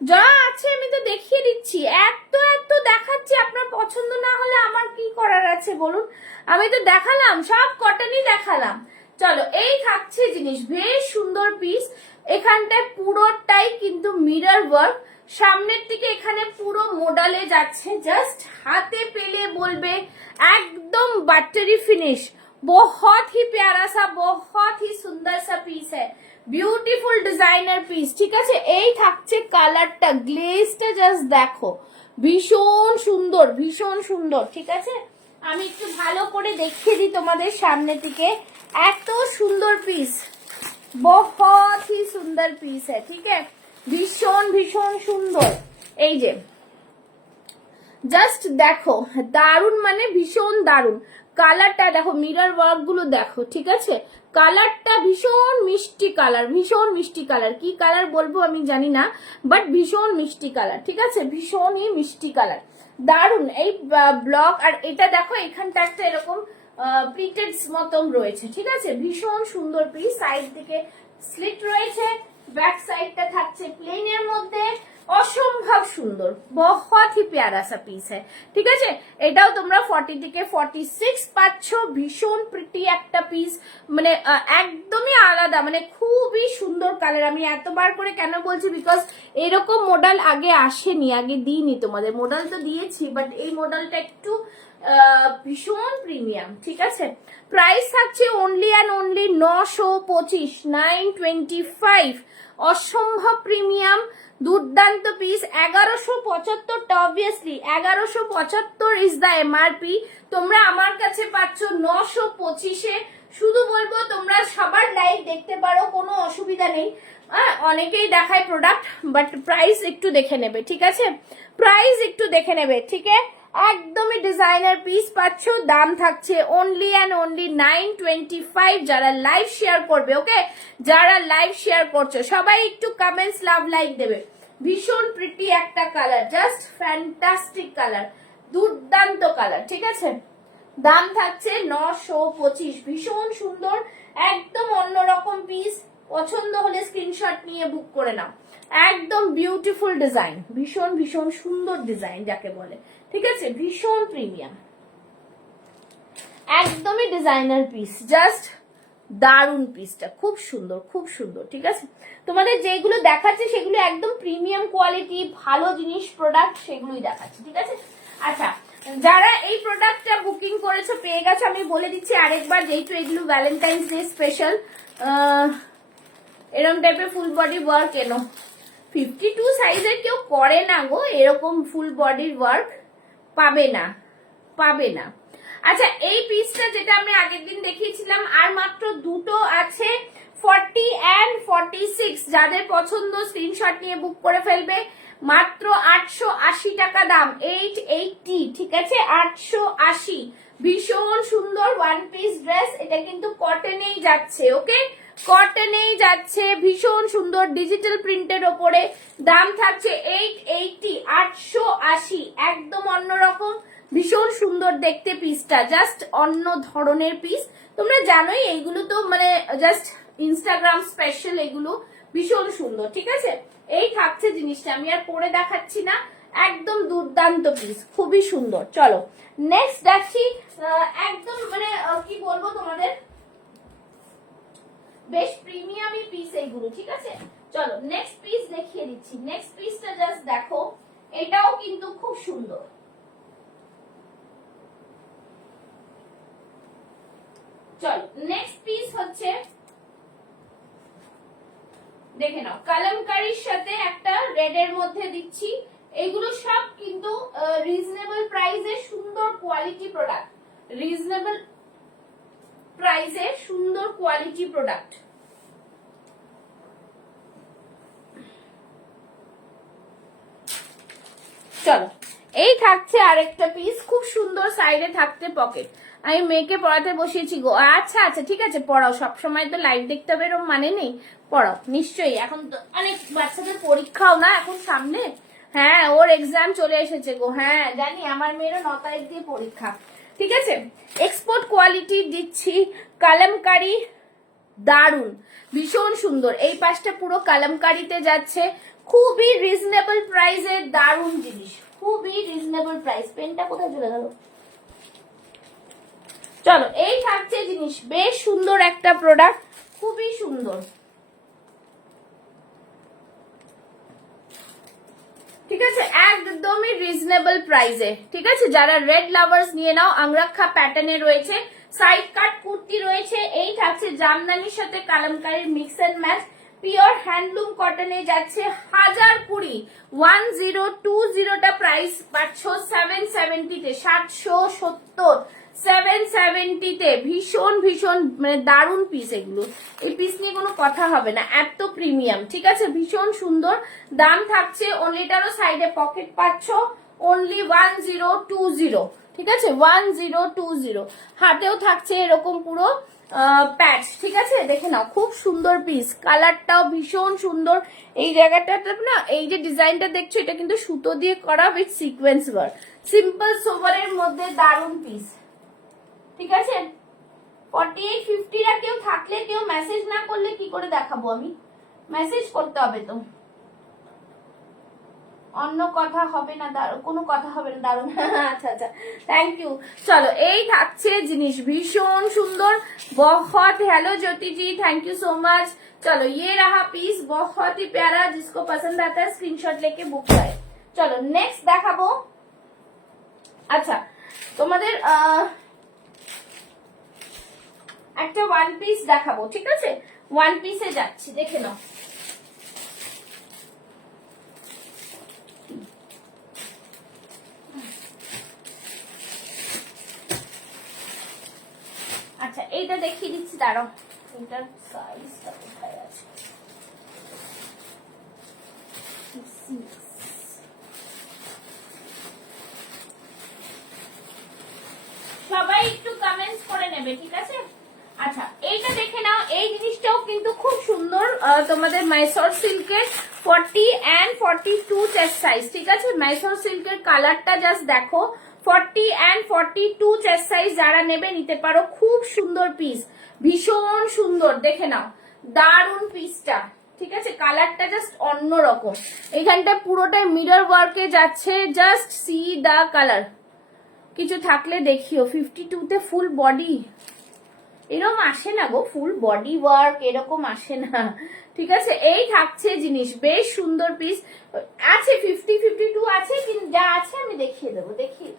যা আছে আমি তো দেখিয়ে দিচ্ছি। এত এত দেখাচ্ছি, আপনার পছন্দ না হলে আমার কি করার আছে বলুন? আমি তো দেখালাম, সব কটনই দেখালাম। চলো, এই থাকছে জিনিস, বেশ সুন্দর পিস। এখানটায় পুরোটাই কিন্তু মিরর ওয়ার্ক, সামনের দিকে এখানে পুরো মডেলে যাচ্ছে, জাস্ট হাতে পেলে বলবে একদম বাটারি ফিনিশ, बहुत ही प्यारा सा, बहुत ही सुंदर सा पीस है, বিউটিফুল ডিজাইনার পিস। ঠিক আছে, এই থাকছে কালারটা, গ্লেজটা জাস্ট দেখো, ভীষণ সুন্দর, ভীষণ সুন্দর। ঠিক আছে, আমি একটু ভালো করে দেখিয়ে দিই তোমাদের সামনে থেকে, এত সুন্দর পিস, बहुत ही सुंदर पीस है। ठीक है, ভীষণ ভীষণ সুন্দর। এই যে জাস্ট দেখো, দারুন মানে ভীষণ দারুন। কালারটা দেখো, মিরর ওয়ার্ক গুলো দেখো। ঠিক আছে, কালারটা ভীষণ মিষ্টি কালার, ভীষণ মিষ্টি কালার, কি কালার বলবো আমি জানি না, বাট ভীষণ মিষ্টি কালার। ঠিক আছে, ভীষণই মিষ্টি কালার, দারুন এই ব্লক। আর এটা দেখো, এখানটা একটা এরকম প্রিন্টেড মতন রয়েছে। ঠিক আছে, ভীষণ সুন্দর পিস, সাইড থেকে স্লিট রয়েছে, ব্যাক সাইডটা থাকছে প্লেনের মধ্যে, অসম্ভব সুন্দর, বহুত হি প্যারা সা পিস হ্যাঁ। ঠিক আছে, এটাও তোমরা 40 থেকে 46 পাচ্ছ, ভীষণ প্রিটি একটা পিস, মানে একদমই আলাদা, মানে খুবই সুন্দর কালার। আমি এতবার করে কেন বলছি, বিকজ এরকম মডেল আগে আসেনি, আগে দিইনি তোমাদের। মডেল তো দিয়েছি, বাট এই মডেলটা একটু ভীষণ প্রিমিয়াম। ঠিক আছে, প্রাইস থাকছে অনলি অ্যান্ড অনলি 925, 925, অসম্ভব প্রিমিয়াম, দুর্দান্ত পিস। 1175টা, অবভিয়াসলি 1175 ইজ দ্য এমআরপি, তোমরা আমার কাছে পাচ্ছ 925-এ। শুধু বলবো তোমরা সবার লাইভ দেখতে পারো, কোনো অসুবিধা নেই। অনেকেই দেখায় প্রোডাক্ট, বাট প্রাইস একটু দেখে নেবে। ঠিক আছে, প্রাইস একটু দেখে নেবে। ঠিক আছে, একদমই ডিজাইনার পিস পাচ্ছ, দাম থাকছে অনলি অ্যান্ড অনলি 925। যারা লাইভ শেয়ার করবে, ওকে, যারা লাইভ শেয়ার করছো সবাই একটু কমেন্টস লাভ লাইক দেবে। ভীষণ প্রিটি একটা কালার, জাস্ট ফ্যান্টাস্টিক কালার, দুর্দান্ত কালার। ঠিক আছে, দাম থাকছে 925, ভীষণ সুন্দর, একদম অন্যরকম পিস। পছন্দ হলে স্ক্রিনশট নিয়ে বুক করে নাও, একদম বিউটিফুল ডিজাইন, ভীষণ ভীষণ সুন্দর ডিজাইন যাকে বলে। ঠিক আছে, ভীষণ প্রিমিয়াম, একদমই ডিজাইনার পিস, জাস্ট দারুন পিসটা, খুব সুন্দর, খুব সুন্দর। ঠিক আছে, তোমাদের যেগুলো দেখাচ্ছে সেগুলো একদম প্রিমিয়াম কোয়ালিটি, ভালো জিনিস, প্রোডাক্ট, সেগুলোই দেখাচ্ছে। ঠিক আছে, আচ্ছা, যারা এই প্রোডাক্টটা বুকিং করেছো পেয়ে গেছো, আমি বলে দিচ্ছি আরেকবার, যেহেতু এগুলো ভ্যালেন্টাইন্স ডে স্পেশাল, এরকম টাইপের ফুল বডি ওয়ার্ক এনো 52 সাইজের কেউ করে না গো, এরকম ফুল বডির ওয়ার্ক পাবে না, পাবে না। আচ্ছা, এই পিসটা যেটা আমি আগের দিন দেখিয়েছিলাম, আর মাত্র দুটো আছে, 40 and 46। যাদের পছন্দ স্ক্রিনশট নিয়ে বুক করে ফেলবে, মাত্র 880 টাকা দাম, 880, ঠিক আছে, 880। ভীষণ সুন্দর ওয়ান পিস ড্রেস, এটা কিন্তু কটনেই যাচ্ছে, ওকে, কটনেই যাচ্ছে, ভীষণ সুন্দর ডিজিটাল প্রিন্টের ওপরে, দাম থাকছে 880, 880, একদম অন্যরকম, ভীষণ সুন্দর দেখতে পিসটা, জাস্ট অন্য ধরনের পিস। তোমরা জানোই এইগুলো তো মানে জাস্ট ইনস্টাগ্রাম স্পেশাল, এগুলো ভীষণ সুন্দর, ঠিক আছে। এই থাকছে জিনিসটা, আমি আর পরে দেখাচ্ছি না, একদম দুর্দান্ত পিস, খুবই সুন্দর। চলো নেক্সট যাচ্ছি, একদম মানে কি বলবো তোমাদের, বেশ প্রিমিয়ামই পিস এইগুলো, ঠিক আছে। চলো নেক্সট পিস দেখিয়ে দিচ্ছি, নেক্সট পিসটা জাস্ট দেখো, এটাও কিন্তু খুব সুন্দর। চলো নেক্সট পিস হচ্ছে, দেখে নাও, কালামকারীর সাথে একটা রেড এর মধ্যে দিচ্ছি, এগুলো সব কিন্তু রিজনেবল প্রাইসে সুন্দর কোয়ালিটি প্রোডাক্ট, রিজনেবল প্রাইসে সুন্দর কোয়ালিটি প্রোডাক্ট। চলো এই থাকছে আরেকটা পিস, খুব সুন্দর, সাইডে থাকতে পকেট। আমি মেয়েকে পড়াতে বসিয়েছি গো। আচ্ছা আচ্ছা ঠিক আছে, পড়াও, সবসময় তো লাইভ দেখতে হবে এরকম মানে নেই, পড়াও নিশ্চয়ই। এখন তো অনেক বাচ্চাদের পরীক্ষাও না এখন সামনে, হ্যাঁ ওর এক্সাম চলে এসেছে গো, হ্যাঁ জানি, আমার মেয়েরও 9 তারিখ দিয়ে পরীক্ষা, ঠিক আছে। এক্সপোর্ট কোয়ালিটি দিচ্ছি, কালামকারী, দারুন, ভীষণ সুন্দর, এই পাশটা পুরো কালামকারীতে যাচ্ছে, খুবই রিজনেবল প্রাইসে দারুন জিনিস, খুবই রিজনেবল প্রাইস। পেনটা কোথায় চলে গেল? চলো এই থাকছে জিনিস, বেশ সুন্দর একটা প্রোডাক্ট, খুবই সুন্দর, ঠিক আছে, একদমই রিজনেবল প্রাইসে, ঠিক আছে। যারা রেড লাভার্স নিয়ে নাও, আংরাক্ষা প্যাটার্নে রয়েছে, সাইড কাট কুর্তি রয়েছে, এই থাকছে জামদানির সাথে কালামকারীর mix and match, pure handloom কটনে যাচ্ছে 1020, 1020টা প্রাইস পাচ্ছ 770-তে, 770, 770-তে, ভীষণ ভীষণ মানে দারুণ পিস এগুলো, এই পিস নিয়ে কোনো কথা হবে না, এত প্রিমিয়াম, ঠিক আছে, ভীষণ সুন্দর। দাম থাকছে অনলিটারও সাইডে পকেট পাচ্ছ অনলি 1020, ঠিক আছে, 1020। হাতেও থাকছে এরকম পুরো প্যাচ, ঠিক আছে, দেখে নাও, খুব সুন্দর পিস, কালারটাও ভীষণ সুন্দর। এই জায়গাটাতে না, এই যে ডিজাইনটা দেখছো, এটা কিন্তু সুতো দিয়ে করা উইথ সিকোয়েন্স ওয়ার্ক, সিম্পল সোভারের মধ্যে দারুণ পিস, ঠিক আছে। 48-50রা কেউ থাকলে, কেউ মেসেজ না করলে কি করে দেখাবো আমি, মেসেজ করতে হবে তো, অন্য কথা হবে না, কোনো কথা হবে না, দারুন। আচ্ছা আচ্ছা থ্যাংক ইউ। চলো এই থাকছে জিনিস, ভীষণ সুন্দর, बहुत hello Jyoti ji, thank you so much. चलो ये रहा पीस, बहुत ही प्यारा, जिसको पसंद आता है स्क्रीनशॉट लेके बुक करे। चलो नेक्स्ट দেখাবো, আচ্ছা তোমাদের একটা ওয়ান পিস দেখাবো, ঠিক আছে, ওয়ান পিসে যাচ্ছি, দেখে নাও। আচ্ছা এইটা দেখিয়ে দিচ্ছি, দাঁড়াও, এটার সাইজটা কোথায় আছে, সবাই একটু কমেন্টস করে নেবে, ঠিক আছে। আচ্ছা এইটা দেখে নাও, এই জিনিসটাও কিন্তু খুব সুন্দর, তোমাদের মাইসোর সিল্কের 40 and 42 চেস্ট সাইজ, ঠিক আছে, মাইসোর সিল্কের কালারটা জাস্ট দেখো, 40 and 42 চেস্ট সাইজ, যারা নেবে নিতে পারো, খুব সুন্দর পিস, ভীষণ সুন্দর, দেখে নাও, দারুন পিসটা, ঠিক আছে, কালারটা জাস্ট অন্যরকম, এইখানটা পুরোটাই মিরর ওয়ার্কে যাচ্ছে, জাস্ট সি দা কালার, কিছু থাকলে দেখিও। 52-তে ফুল বডি এরকম আসে না গো, ফুল বডি ওয়ার্ক এরকম আসে না, ঠিক আছে। এই থাকছে জিনিস, বেশ সুন্দর পিস আছে, 50-52 আছে, কিন্তু যা আছে আমি দেখিয়ে দেবো, দেখি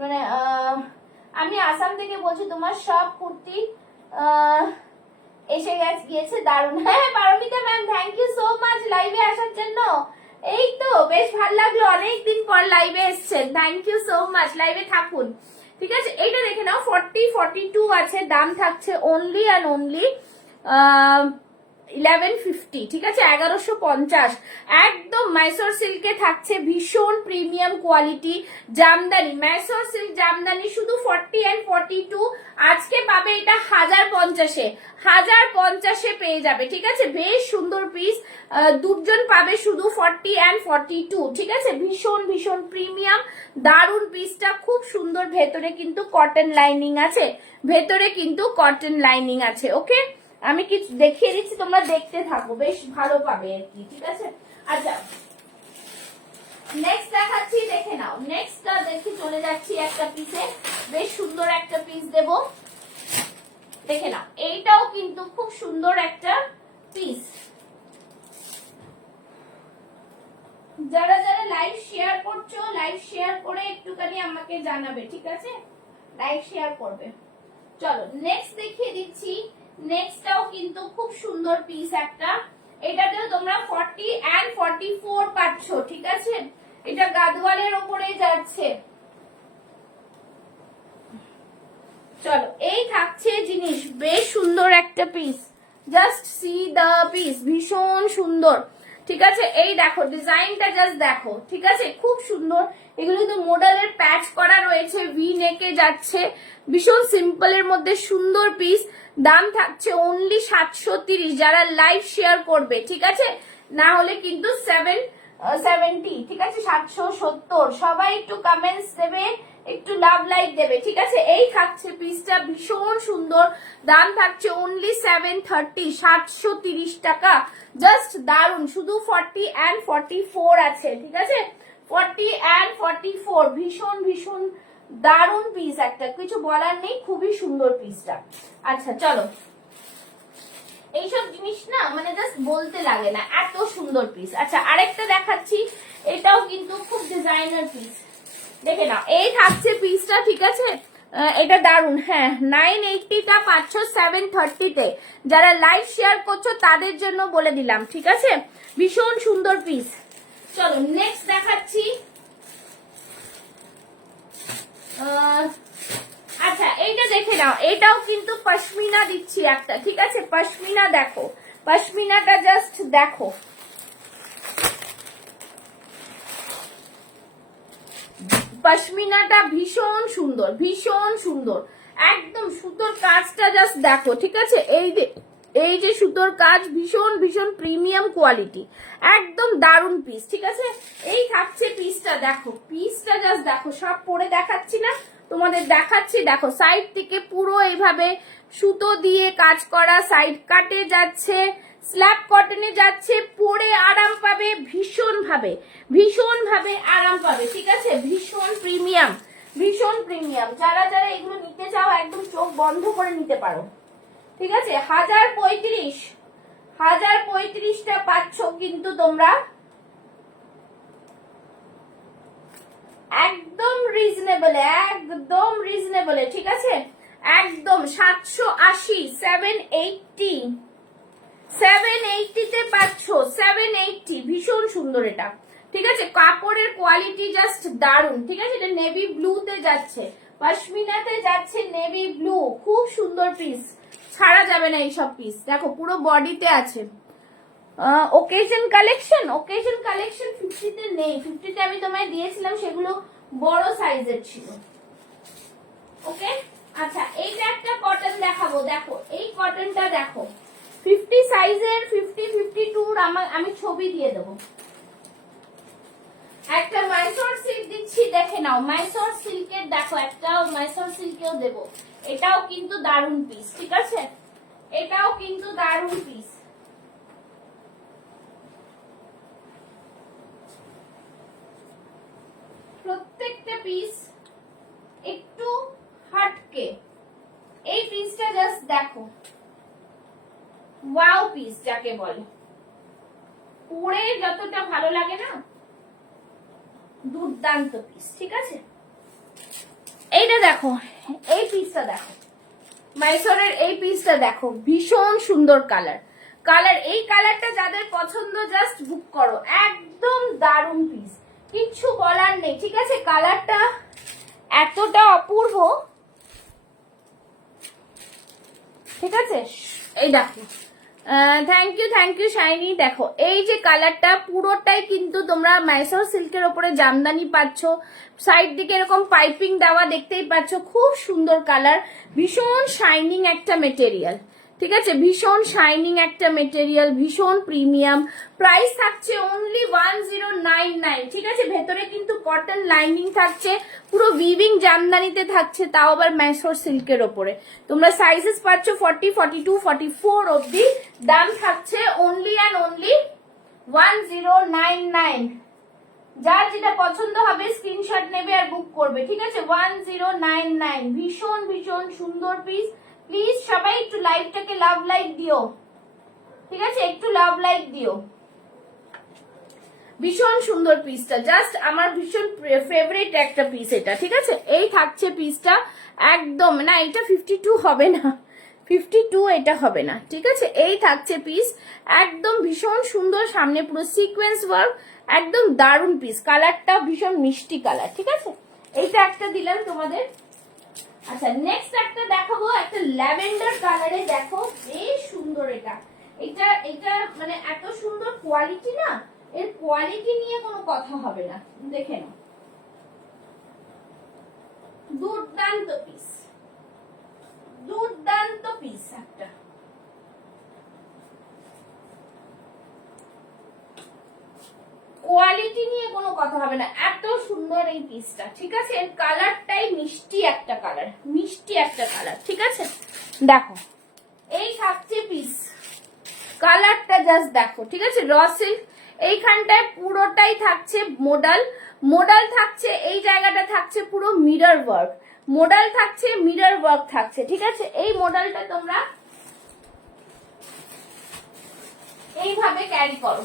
মানে আমি আসাম থেকে বলছি, তোমার সব কুর্তি এসে গিয়েছে, দারুন। হ্যাঁ Paramita ma'am, thank you so much লাইভে আসার জন্য, এই তো বেশ ভালো লাগলো, অনেকদিন পর লাইভে এসছেন, থ্যাংক ইউ সো মাচ, লাইভে থাকুন, ঠিক আছে। এইটা দেখে নাও, 40-42 আছে, দাম থাকছে অনলি অ্যান্ড অনলি 1150, ঠিক আছে, 1150। একদম মাইসোর সিল্কে থাকছে, ভীষণ premium quality Jamdani, Mysore silk Jamdani, শুধু 40 and 42 আজকে পাবে এটা 1050-এ, 1050-এ পেয়ে যাবে, ঠিক আছে। বেশ সুন্দর পিস, দুজন পাবে শুধু 40 and 42, ঠিক আছে। ভীষণ ভীষণ প্রিমিয়াম দারুন পিসটা, খুব সুন্দর। ভেতরে কিন্তু কটন লাইনিং আছে, ভেতরে কিন্তু কটন লাইনিং আছে। ওকে, আমি কিছু দেখিয়ে দিচ্ছি, তোমরা দেখতে থাকো, বেশ ভালো পাবে আর কি, ঠিক আছে। আচ্ছা, নেক্সট দেখাচ্ছি, দেখে নাও। নেক্সটটা দেখি চলে যাচ্ছি একটা পিসে, বেশ সুন্দর একটা পিস দেব, দেখে নাও। এইটাও কিন্তু খুব সুন্দর একটা পিস। যারা যারা লাইভ শেয়ার করছো, লাইভ শেয়ার করে একটুখানি আমাকে জানাবে, ঠিক আছে, লাইভ শেয়ার করবে। চলো নেক্সট দেখিয়ে দিচ্ছি। নেক্সটটাও কিন্তু খুব সুন্দর পিস একটা, এটাতেও তোমরা 40 and 44 পাচ্ছ, ঠিক আছে। এটা গাদওয়ালের ওপরে যাচ্ছে। চলো, এই থাকছে জিনিস, বেশ সুন্দর একটা পিস, জাস্ট সি দা পিস, ভীষণ সুন্দর, ঠিক আছে। এই দেখো ডিজাইনটা, জাস্ট দেখো, ঠিক আছে, খুব সুন্দর। এগুলো কিন্তু মডেলের প্যাচ করা রয়েছে, ভি নেকে যাচ্ছে, ভীষণ সিম্পলের মধ্যে সুন্দর পিস। দাম থাকছে অনলি 730, যারা লাইভ শেয়ার করবে, ঠিক আছে, না হলে কিন্তু 770, ঠিক আছে, 770। সবাই একটু কমেন্টস দেবে, একটু লাভ লাইক দেবে, ঠিক আছে। এই থাকছে পিসটা, ভীষণ সুন্দর, দাম থাকছে অনলি 730, 730 টাকা, জাস্ট দারুন। শুধু 40 and 44 আছে, ঠিক আছে, 40 and 44, ভীষণ ভীষণ দারুন পিস একটা, কিছু বলার নেই, খুবই সুন্দর পিসটা। আচ্ছা চলো, এইসব জিনিস না মানে জাস্ট বলতে লাগে না, এত সুন্দর পিস। আচ্ছা, আরেকটা দেখাচ্ছি, এটাও কিন্তু খুব ডিজাইনার পিস, দেখে নাও। এই থাকছে পিসটা, ঠিক আছে, এটা দারুন। হ্যাঁ, 980টা পাচ্ছ 730-তে, যারা লাইভ শেয়ার করছো তাদের জন্য বলে দিলাম, ঠিক আছে, ভীষণ সুন্দর পিস। চলো নেক্সট দেখাচ্ছি। আচ্ছা, এইটা দেখে নাও, এটাও কিন্তু পশমিনা দিচ্ছি একটা, ঠিক আছে, পশমিনা দেখো, পশমিনাটা জাস্ট দেখো, পশমিনাটা ভীষণ সুন্দর, ভীষণ সুন্দর, একদম সুতোর কাজটা জাস্ট দেখো, ঠিক আছে। এই যে সুতোর কাজ, ভীষণ ভীষণ প্রিমিয়াম কোয়ালিটি, একদম দারুন পিস, ঠিক আছে। এই থাকছে পিসটা, দেখো পিসটা জাস্ট দেখো, সব পরে দেখাচ্ছি না, তোমাদের দেখাচ্ছি, দেখো সাইড থেকে পুরো এইভাবে সুতো দিয়ে কাজ করা, সাইড কাটে যাচ্ছে, স্ল্যাব কটনে যাচ্ছে, পরে আরাম পাবে, ভীষণ ভাবে আরাম পাবে, ঠিক আছে, ভীষণ প্রিমিয়াম, ভীষণ প্রিমিয়াম। যারা যারা এগুলো নিতে চাও একদম চোখ বন্ধ করে নিতে পারো, ঠিক আছে। 1035টা পাচ্ছ কিন্তু তোমরা একদম রিজনেবলে, একদম রিজনেবলে, ঠিক আছে, একদম 780, 780তে পাচ্ছ, 780, ভীষণ সুন্দর এটা, ঠিক আছে। কাপড়ের কোয়ালিটি জাস্ট দারুন, ঠিক আছে। এটা নেভি ব্লুতে যাচ্ছে, পশমিনাতে যাচ্ছে নেভি ব্লু, খুব সুন্দর পিস, ছাড়া যাবে না এইসব পিস। দেখো পুরো বডিতে আছে। ওকেশন কালেকশন 50তে নেই, 50তে আমি তোমায় দিয়েছিলাম, সেগুলো বড় সাইজের ছিল। ওকে, আচ্ছা, এইটা একটা কটন দেখাবো, দেখো এই কটনটা দেখো, 50 সাইজের, 50, 52 আমি ছবি দিয়ে দেবো। একটা মাইসোর সিল্ক দিচ্ছি, দেখে নাও, মাইসোর সিল্কের দেখো, একটা মাইসোর সিল্কেও দেবো, এটাও কিন্তু দারুন পিস, ঠিক আছে, এটাও কিন্তু দারুন পিস। প্রত্যেকটা পিস একটু হাটকে, এই পিসটা জাস্ট দেখো, ওয়াও পিস যাকে বলে, পরে যতটা ভালো লাগে না, দুর্দান্ত পিস, ঠিক আছে। এইটা দেখো, এই পিসটা দেখো, মাইসোরের এই পিসটা দেখো, ভীষণ সুন্দর কালার, এই কালারটা যাদের পছন্দ জাস্ট বুক করো, একদম দারুন পিস, কিচ্ছু বলার নেই, ঠিক আছে। কালারটা এতটা অপূর্ব, ঠিক আছে। এই দেখো থ্যাংক ইউ শাইনি। দেখো এই যে কালারটা পুরোটাই কিন্তু তোমরা মাইসোর সিল্কের ওপরে জামদানি পাচ্ছ, সাইড দিকে এরকম পাইপিং দেওয়া দেখতেই পাচ্ছ, খুব সুন্দর কালার, ভীষণ শাইনিং একটা মেটেরিয়াল, ঠিক আছে, ভীষণ শাইনিং একটা মেটেরিয়াল, ভীষণ প্রিমিয়াম। প্রাইস থাকছে অনলি 1099, ঠিক আছে। ভেতরে কিন্তু কটন লাইনিং থাকছে, পুরো উইভিং জামদানিতে থাকছে, তাও আবার ম্যাসোর সিল্কের ওপরে। তোমরা সাইজেস পাচ্ছ 40, 42, 44 অব্দি। দাম থাকছে অনলি অ্যান্ড অনলি 1099। যার যেটা পছন্দ হবে স্ক্রিনশট নেবে আর বুক করবে, ঠিক আছে। 1099, ভীষণ ভীষণ সুন্দর পিস। প্লিজ সবাই একটু লাইভটাকে লাভ লাইক দিও, ঠিক আছে, একটু লাভ লাইক দিও। ভীষণ সুন্দর পিসটা, জাস্ট আমার ভীষণ ফেভারিট একটা পিস এটা, ঠিক আছে। এই থাকছে পিসটা একদম, না এটা 52 হবে না, 52 এটা হবে না, ঠিক আছে। এই থাকছে পিস একদম ভীষণ সুন্দর, সামনে পুরো সিকোয়েন্স ওয়ার্ক, একদম দারুণ পিস। কালারটা ভীষণ মিষ্টি কালার, ঠিক আছে। এইটা একটা দিলাম তোমাদের। আচ্ছা নেক্সট একটা দেখাবো, একটা ল্যাভেন্ডার কালারে, দেখো বেশ সুন্দর এটা। এটা এটা মানে এত সুন্দর কোয়ালিটি না, এর কোয়ালিটি নিয়ে কোনো কথা হবে না, দেখে নাও, দুর্দান্ত পিস, দুর্দান্ত পিস একটা। কোয়ালিটি নিয়ে কোনো কথা হবে না, এত সুন্দর এই পিসটা, ঠিক আছে। এর কালারটাই মিষ্টি একটা কালার, মিষ্টি একটা কালার, ঠিক আছে। দেখো এই থাকছে পিস, কালারটা জাস্ট দেখো, ঠিক আছে। র সিল্ক, এইখানটায় পুরোটাই থাকছে মোডাল, মোডাল থাকছে, এই জায়গাটা থাকছে পুরো মিরর ওয়ার্ক, মোডাল থাকছে, মিরর ওয়ার্ক থাকছে, ঠিক আছে। এই মোডালটা তোমরা এইভাবে ক্যারি করো,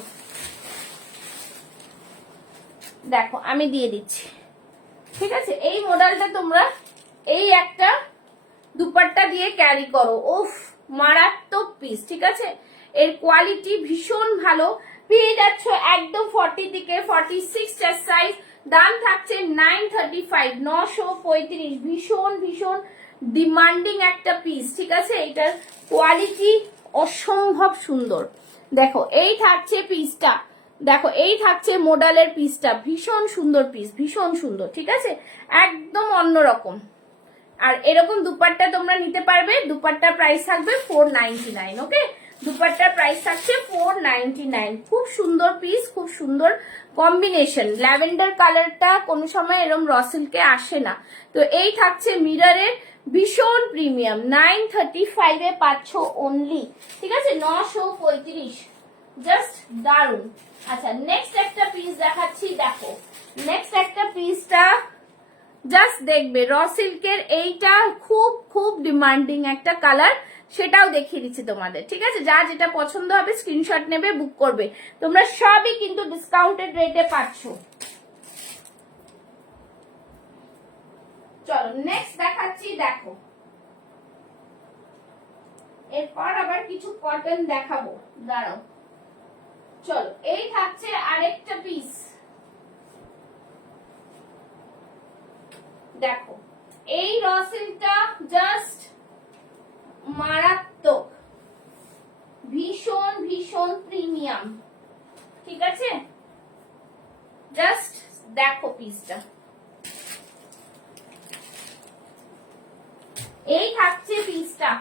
দেখো আমি দিয়ে দিচ্ছি, ঠিক আছে। এই মডেলটা তোমরা এই একটা দুপাট্টা দিয়ে ক্যারি করো, উফ মারাত্মক পিস, ঠিক আছে। এর কোয়ালিটি ভীষণ ভালো, পেয়ে যাচ্ছ একদম 40 থেকে 46 চেস্ট সাইজ। দাম থাকছে 935, 935, ভীষণ ভীষণ ডিমান্ডিং একটা পিস, ঠিক আছে। এটার কোয়ালিটি অসম্ভব সুন্দর। দেখো এই থাকছে পিসটা, দেখো এই থাকছে মোডালের পিসটা, ভীষণ সুন্দর পিস, ভীষণ সুন্দর, ঠিক আছে, একদম অন্যরকম। আর এরকম দুপাট্টা তোমরা নিতে পারবে, দুপাট্টা প্রাইস থাকবে 499, ওকে। দুপাট্টার প্রাইস থাকছে 499, খুব সুন্দর পিস, খুব সুন্দর কম্বিনেশন। ল্যাভেন্ডার কালারটা কোনো সময় এরকম র সিল্কে আসে না, তো এই থাকছে মিররের, ভীষণ প্রিমিয়াম। 935 এ পাচ্ছ অনলি, ঠিক আছে, 935, জাস্ট দারুন। আচ্ছা নেক্সট একটা পিস দেখাচ্ছি, দেখো নেক্সট একটা পিসটা জাস্ট দেখবে, র সিল্কের এইটা খুব খুব ডিমান্ডিং একটা কালার, সেটাও দেখিয়ে দিচ্ছি তোমাদের, ঠিক আছে। যা যেটা পছন্দ হবে স্ক্রিনশট নেবে, বুক করবে। তোমরা সবই কিন্তু ডিসকাউন্টেড রেটে পাচ্ছ। চলো নেক্সট দেখাচ্ছি, দেখো এরপর আবার কিছু কটন দেখাবো, দাঁড়াও। চলো এই থাকছে আরেকটা পিস, দেখো এই র সিল্কটা জাস্ট মারাত্মক, ভীষণ ভীষণ প্রিমিয়াম, ঠিক আছে। জাস্ট দেখো পিসটা, এই থাকছে পিসটা,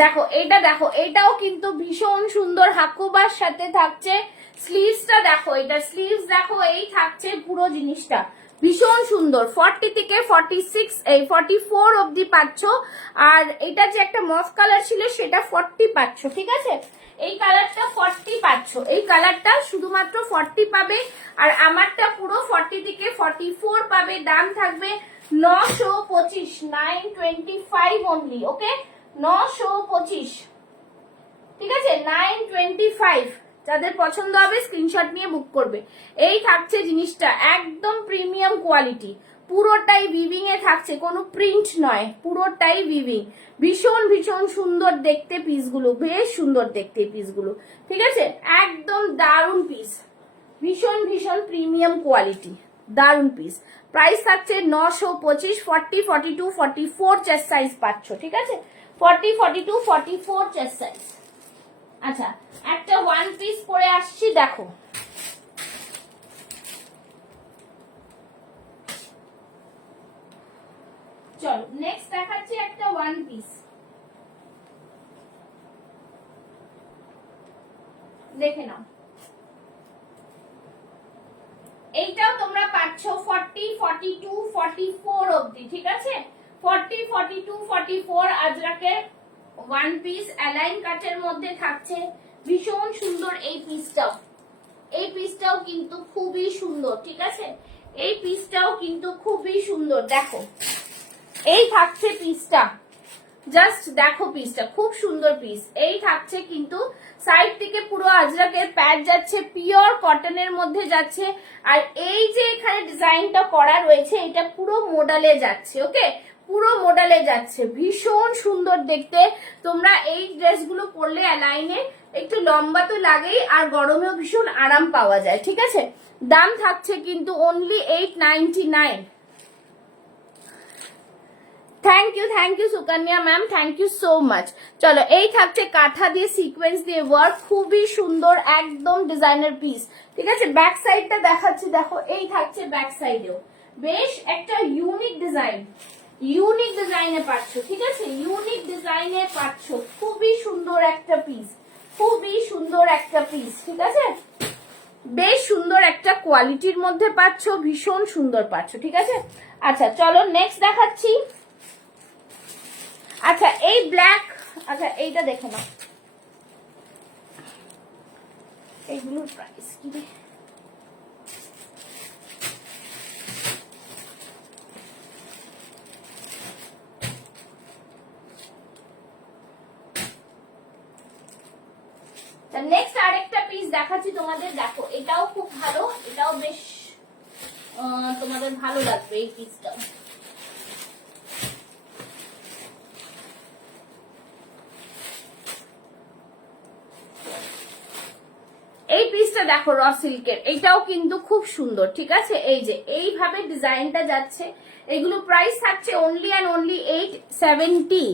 দেখো এইটা, দেখো এটাও কিন্তু ভীষণ সুন্দর, হাকুবার সাথে থাকছে। স্লিভসটা দেখো, এটা স্লিভস দেখো, এই থাকছে পুরো জিনিসটা, ভীষণ সুন্দর। 40 থেকে 46, এই 44 অব্দি পাচ্ছ। আর এটা যে একটা মফ কালার ছিল সেটা 40 পাচ্ছ, ঠিক আছে। এই কালারটা 40 পাচ্ছ, এই কালারটা শুধুমাত্র 40 পাবে, আর আমারটা পুরো 40 থেকে 44 পাবে। দাম থাকবে 925, 925 অনলি, ওকে, 925, ঠিক আছে, 925। যাদের পছন্দ হবে স্ক্রিনশট নিয়ে বুক করবে। এই থাকছে জিনিসটা একদম প্রিমিয়াম কোয়ালিটি, পুরোটাই উইভিং এ থাকছে, কোনো প্রিন্ট নয়, পুরোটাই উইভিং। ভীষণ ভীষণ সুন্দর দেখতে পিসগুলো, বেশ সুন্দর দেখতে পিসগুলো, ঠিক আছে, একদম দারুণ পিস, ভীষণ ভীষণ প্রিমিয়াম কোয়ালিটি, দারুণ পিস। প্রাইস থাকছে 925, 40, 42, 44 চেস্ট সাইজ পাচ্ছ, ঠিক আছে। 40, 42, 44 চেস্ট সাইজ। আচ্ছা, একটা ওয়ান পিস পরে আসছি, দেখো। চলো নেক্সট দেখাচ্ছি একটা ওয়ান পিস, দেখে নাও। এইটাও তোমরা পাচ্ছ 40, 42, 44 অবধি, ঠিক আছে? 40, 42, 44 আজরাকের ওয়ান পিস অ্যালাইন কাটের মধ্যে থাকছে, ভীষণ সুন্দর এই পিসটাও। এই পিসটাও কিন্তু খুবই সুন্দর, ঠিক আছে? এই পিসটাও কিন্তু খুবই সুন্দর, দেখো। এই থাকছে পিসটা, জাস্ট দেখো পিসটা, খুব সুন্দর পিস। এই থাকছে কিন্তু সাইড থেকে পুরো আজরাকের প্যাড যাচ্ছে, পিওর কটনের মধ্যে যাচ্ছে। আর এই যে এখানে ডিজাইনটা করা রয়েছে, এটা পুরো মডেলে যাচ্ছে, ওকে? পুরো মডেলে যাচ্ছে, ভীষণ সুন্দর দেখতে। তোমরা এই ড্রেসগুলো পরলে অ্যালাইনে একটু লম্বা তো লাগেই, আর গরমেও ভীষণ আরাম পাওয়া যায়, ঠিক আছে? দাম থাকছে কিন্তু only 899। Thank you Sukanya ma'am, thank you so much. চলো, এই থাকছে কাঁথা দিয়ে সিকোয়েন্স দিয়ে ওয়ার্ক, খুবই সুন্দর একদম ডিজাইনার পিস, ঠিক আছে? ব্যাক সাইডটা দেখাচ্ছি, দেখো। এই থাকছে ব্যাক সাইডেও বেশ একটা ইউনিক ডিজাইনে পাচ্ছ, ঠিক আছে? ইউনিক ডিজাইনে পাচ্ছ, খুবই সুন্দর একটা পিস, খুবই সুন্দর একটা পিস, ঠিক আছে? বেশ সুন্দর একটা কোয়ালিটির মধ্যে পাচ্ছ, ভীষণ সুন্দর পাচ্ছ, ঠিক আছে? আচ্ছা চলো নেক্সট দেখাচ্ছি। আচ্ছা এই ব্ল্যাক, আচ্ছা এইটা দেখে নাও, এইগুলোর প্রাইস কি রে? নেক্সট আরেকটা পিস দেখাচ্ছি তোমাদের, দেখো। এটাও খুব ভালো, এটাও বেশ তোমাদের ভালো লাগবে এই পিসটাও। এই পিসটা দেখো র সিল্কের, এটাও কিন্তু খুব সুন্দর, ঠিক আছে? এই যে এইভাবে ডিজাইনটা যাচ্ছে, এগুলো প্রাইস থাকছে অনলি অ্যান্ড অনলি 870।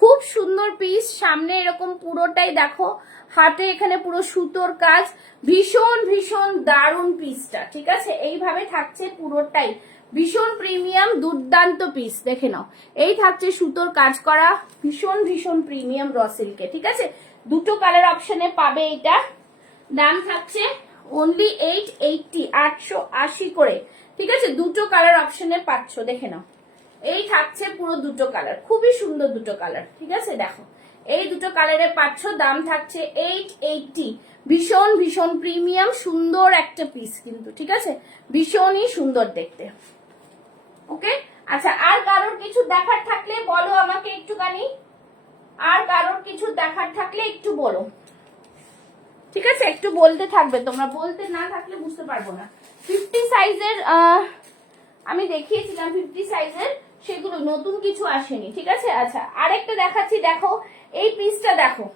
খুব সুন্দর পিস, সামনে এরকম পুরোটাই দেখো, হাতে এখানে পুরো সুতোর কাজ, ভীষণ ভীষণ দারুণ পিসটা, ঠিক আছে? এইভাবে থাকছে পুরোটাই, ভীষণ প্রিমিয়াম দুর্দান্ত পিস, দেখে নাও। এই থাকছে সুতোর কাজ করা, ভীষণ ভীষণ প্রিমিয়াম র সিল্কে, ঠিক আছে? দুটো কালার অপশনে পাবে এটা। দাম থাকছে অনলি 880, 880 করে, ঠিক আছে? দুটো কালার অপশনে পাচ্ছ, দেখে নাও। এই থাকছে পুরো দুটো কালার, খুবই সুন্দর দুটো কালার, ঠিক আছে? দেখো এই দুটো কালারে পাচ্ছ, দাম থাকছে 880। ভীষণ ভীষণ প্রিমিয়াম সুন্দর একটা পিস কিন্তু, ঠিক আছে? ভীষণই সুন্দর দেখতে, ওকে? আচ্ছা, আর কারোর কিছু দেখার থাকলে বলো আমাকে একটুখানি, আর কারোর কিছু দেখার থাকলে একটু বলো, ঠিক আছে? একটু বলতে থাকবে তোমরা, বলতে না থাকলে বুঝতে পারবো না। 50 সাইজের আমি দেখিয়েছিলাম, 50 সাইজের, সেগুলো নতুন কিছু আসেনি, ঠিক আছে? আচ্ছা আরেকটা দেখাচ্ছি, দেখো এই পিসটা দেখো,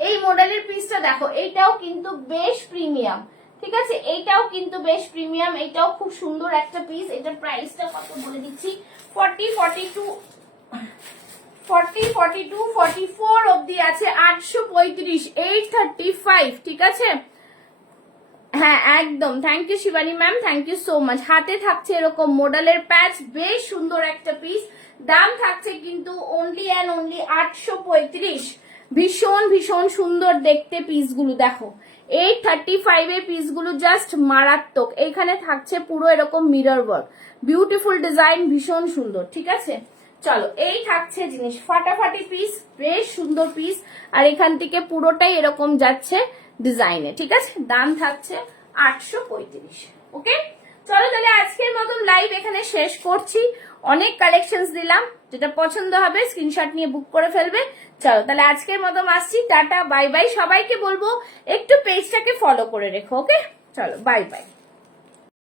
এই মডেলের পিসটা দেখো, এইটাও কিন্তু বেশ প্রিমিয়াম, ঠিক আছে? এইটাও কিন্তু বেশ প্রিমিয়াম, এইটাও খুব সুন্দর একটা পিস। এটার প্রাইসটা কত বলে দিচ্ছি, 40, 42, 44 অবধি আছে, 835, 835, ঠিক আছে? হ্যাঁ একদম, thank you Shivani ma'am, thank you so much. হাতে থাকছে এরকম মডেলের প্যাচ, বেশ সুন্দর একটা পিস। দাম থাকছে কিন্তু অনলি অ্যান্ড অনলি 835। ভীষণ ভীষণ সুন্দর দেখতে পিসগুলো, দেখো 835 এর পিসগুলো জাস্ট মারাত্মক। এইখানে থাকছে পুরো এরকম মিরর ওয়ার্ক, বিউটিফুল ডিজাইন, ভীষণ সুন্দর, ঠিক আছে? চলো, এই থাকছে জিনিস, ফাটাফাটি পিস, বেশ সুন্দর পিস। আর এখান থেকে পুরোটাই এরকম যাচ্ছে ডিজাইনে, ঠিক আছে? দাম থাকছে 835, ওকে? চলো তাহলে আজকের মতন লাইভ এখানে শেষ করছি। অনেক কালেকশনস দিলাম, যেটা পছন্দ হবে স্ক্রিনশট নিয়ে বুক করে ফেলবে। চলো তাহলে আজকের মতন আসছি, টাটা বাই বাই। সবাইকে বলবো একটু পেজটাকে ফলো করে রেখো, ওকে? চলো বাই বাই।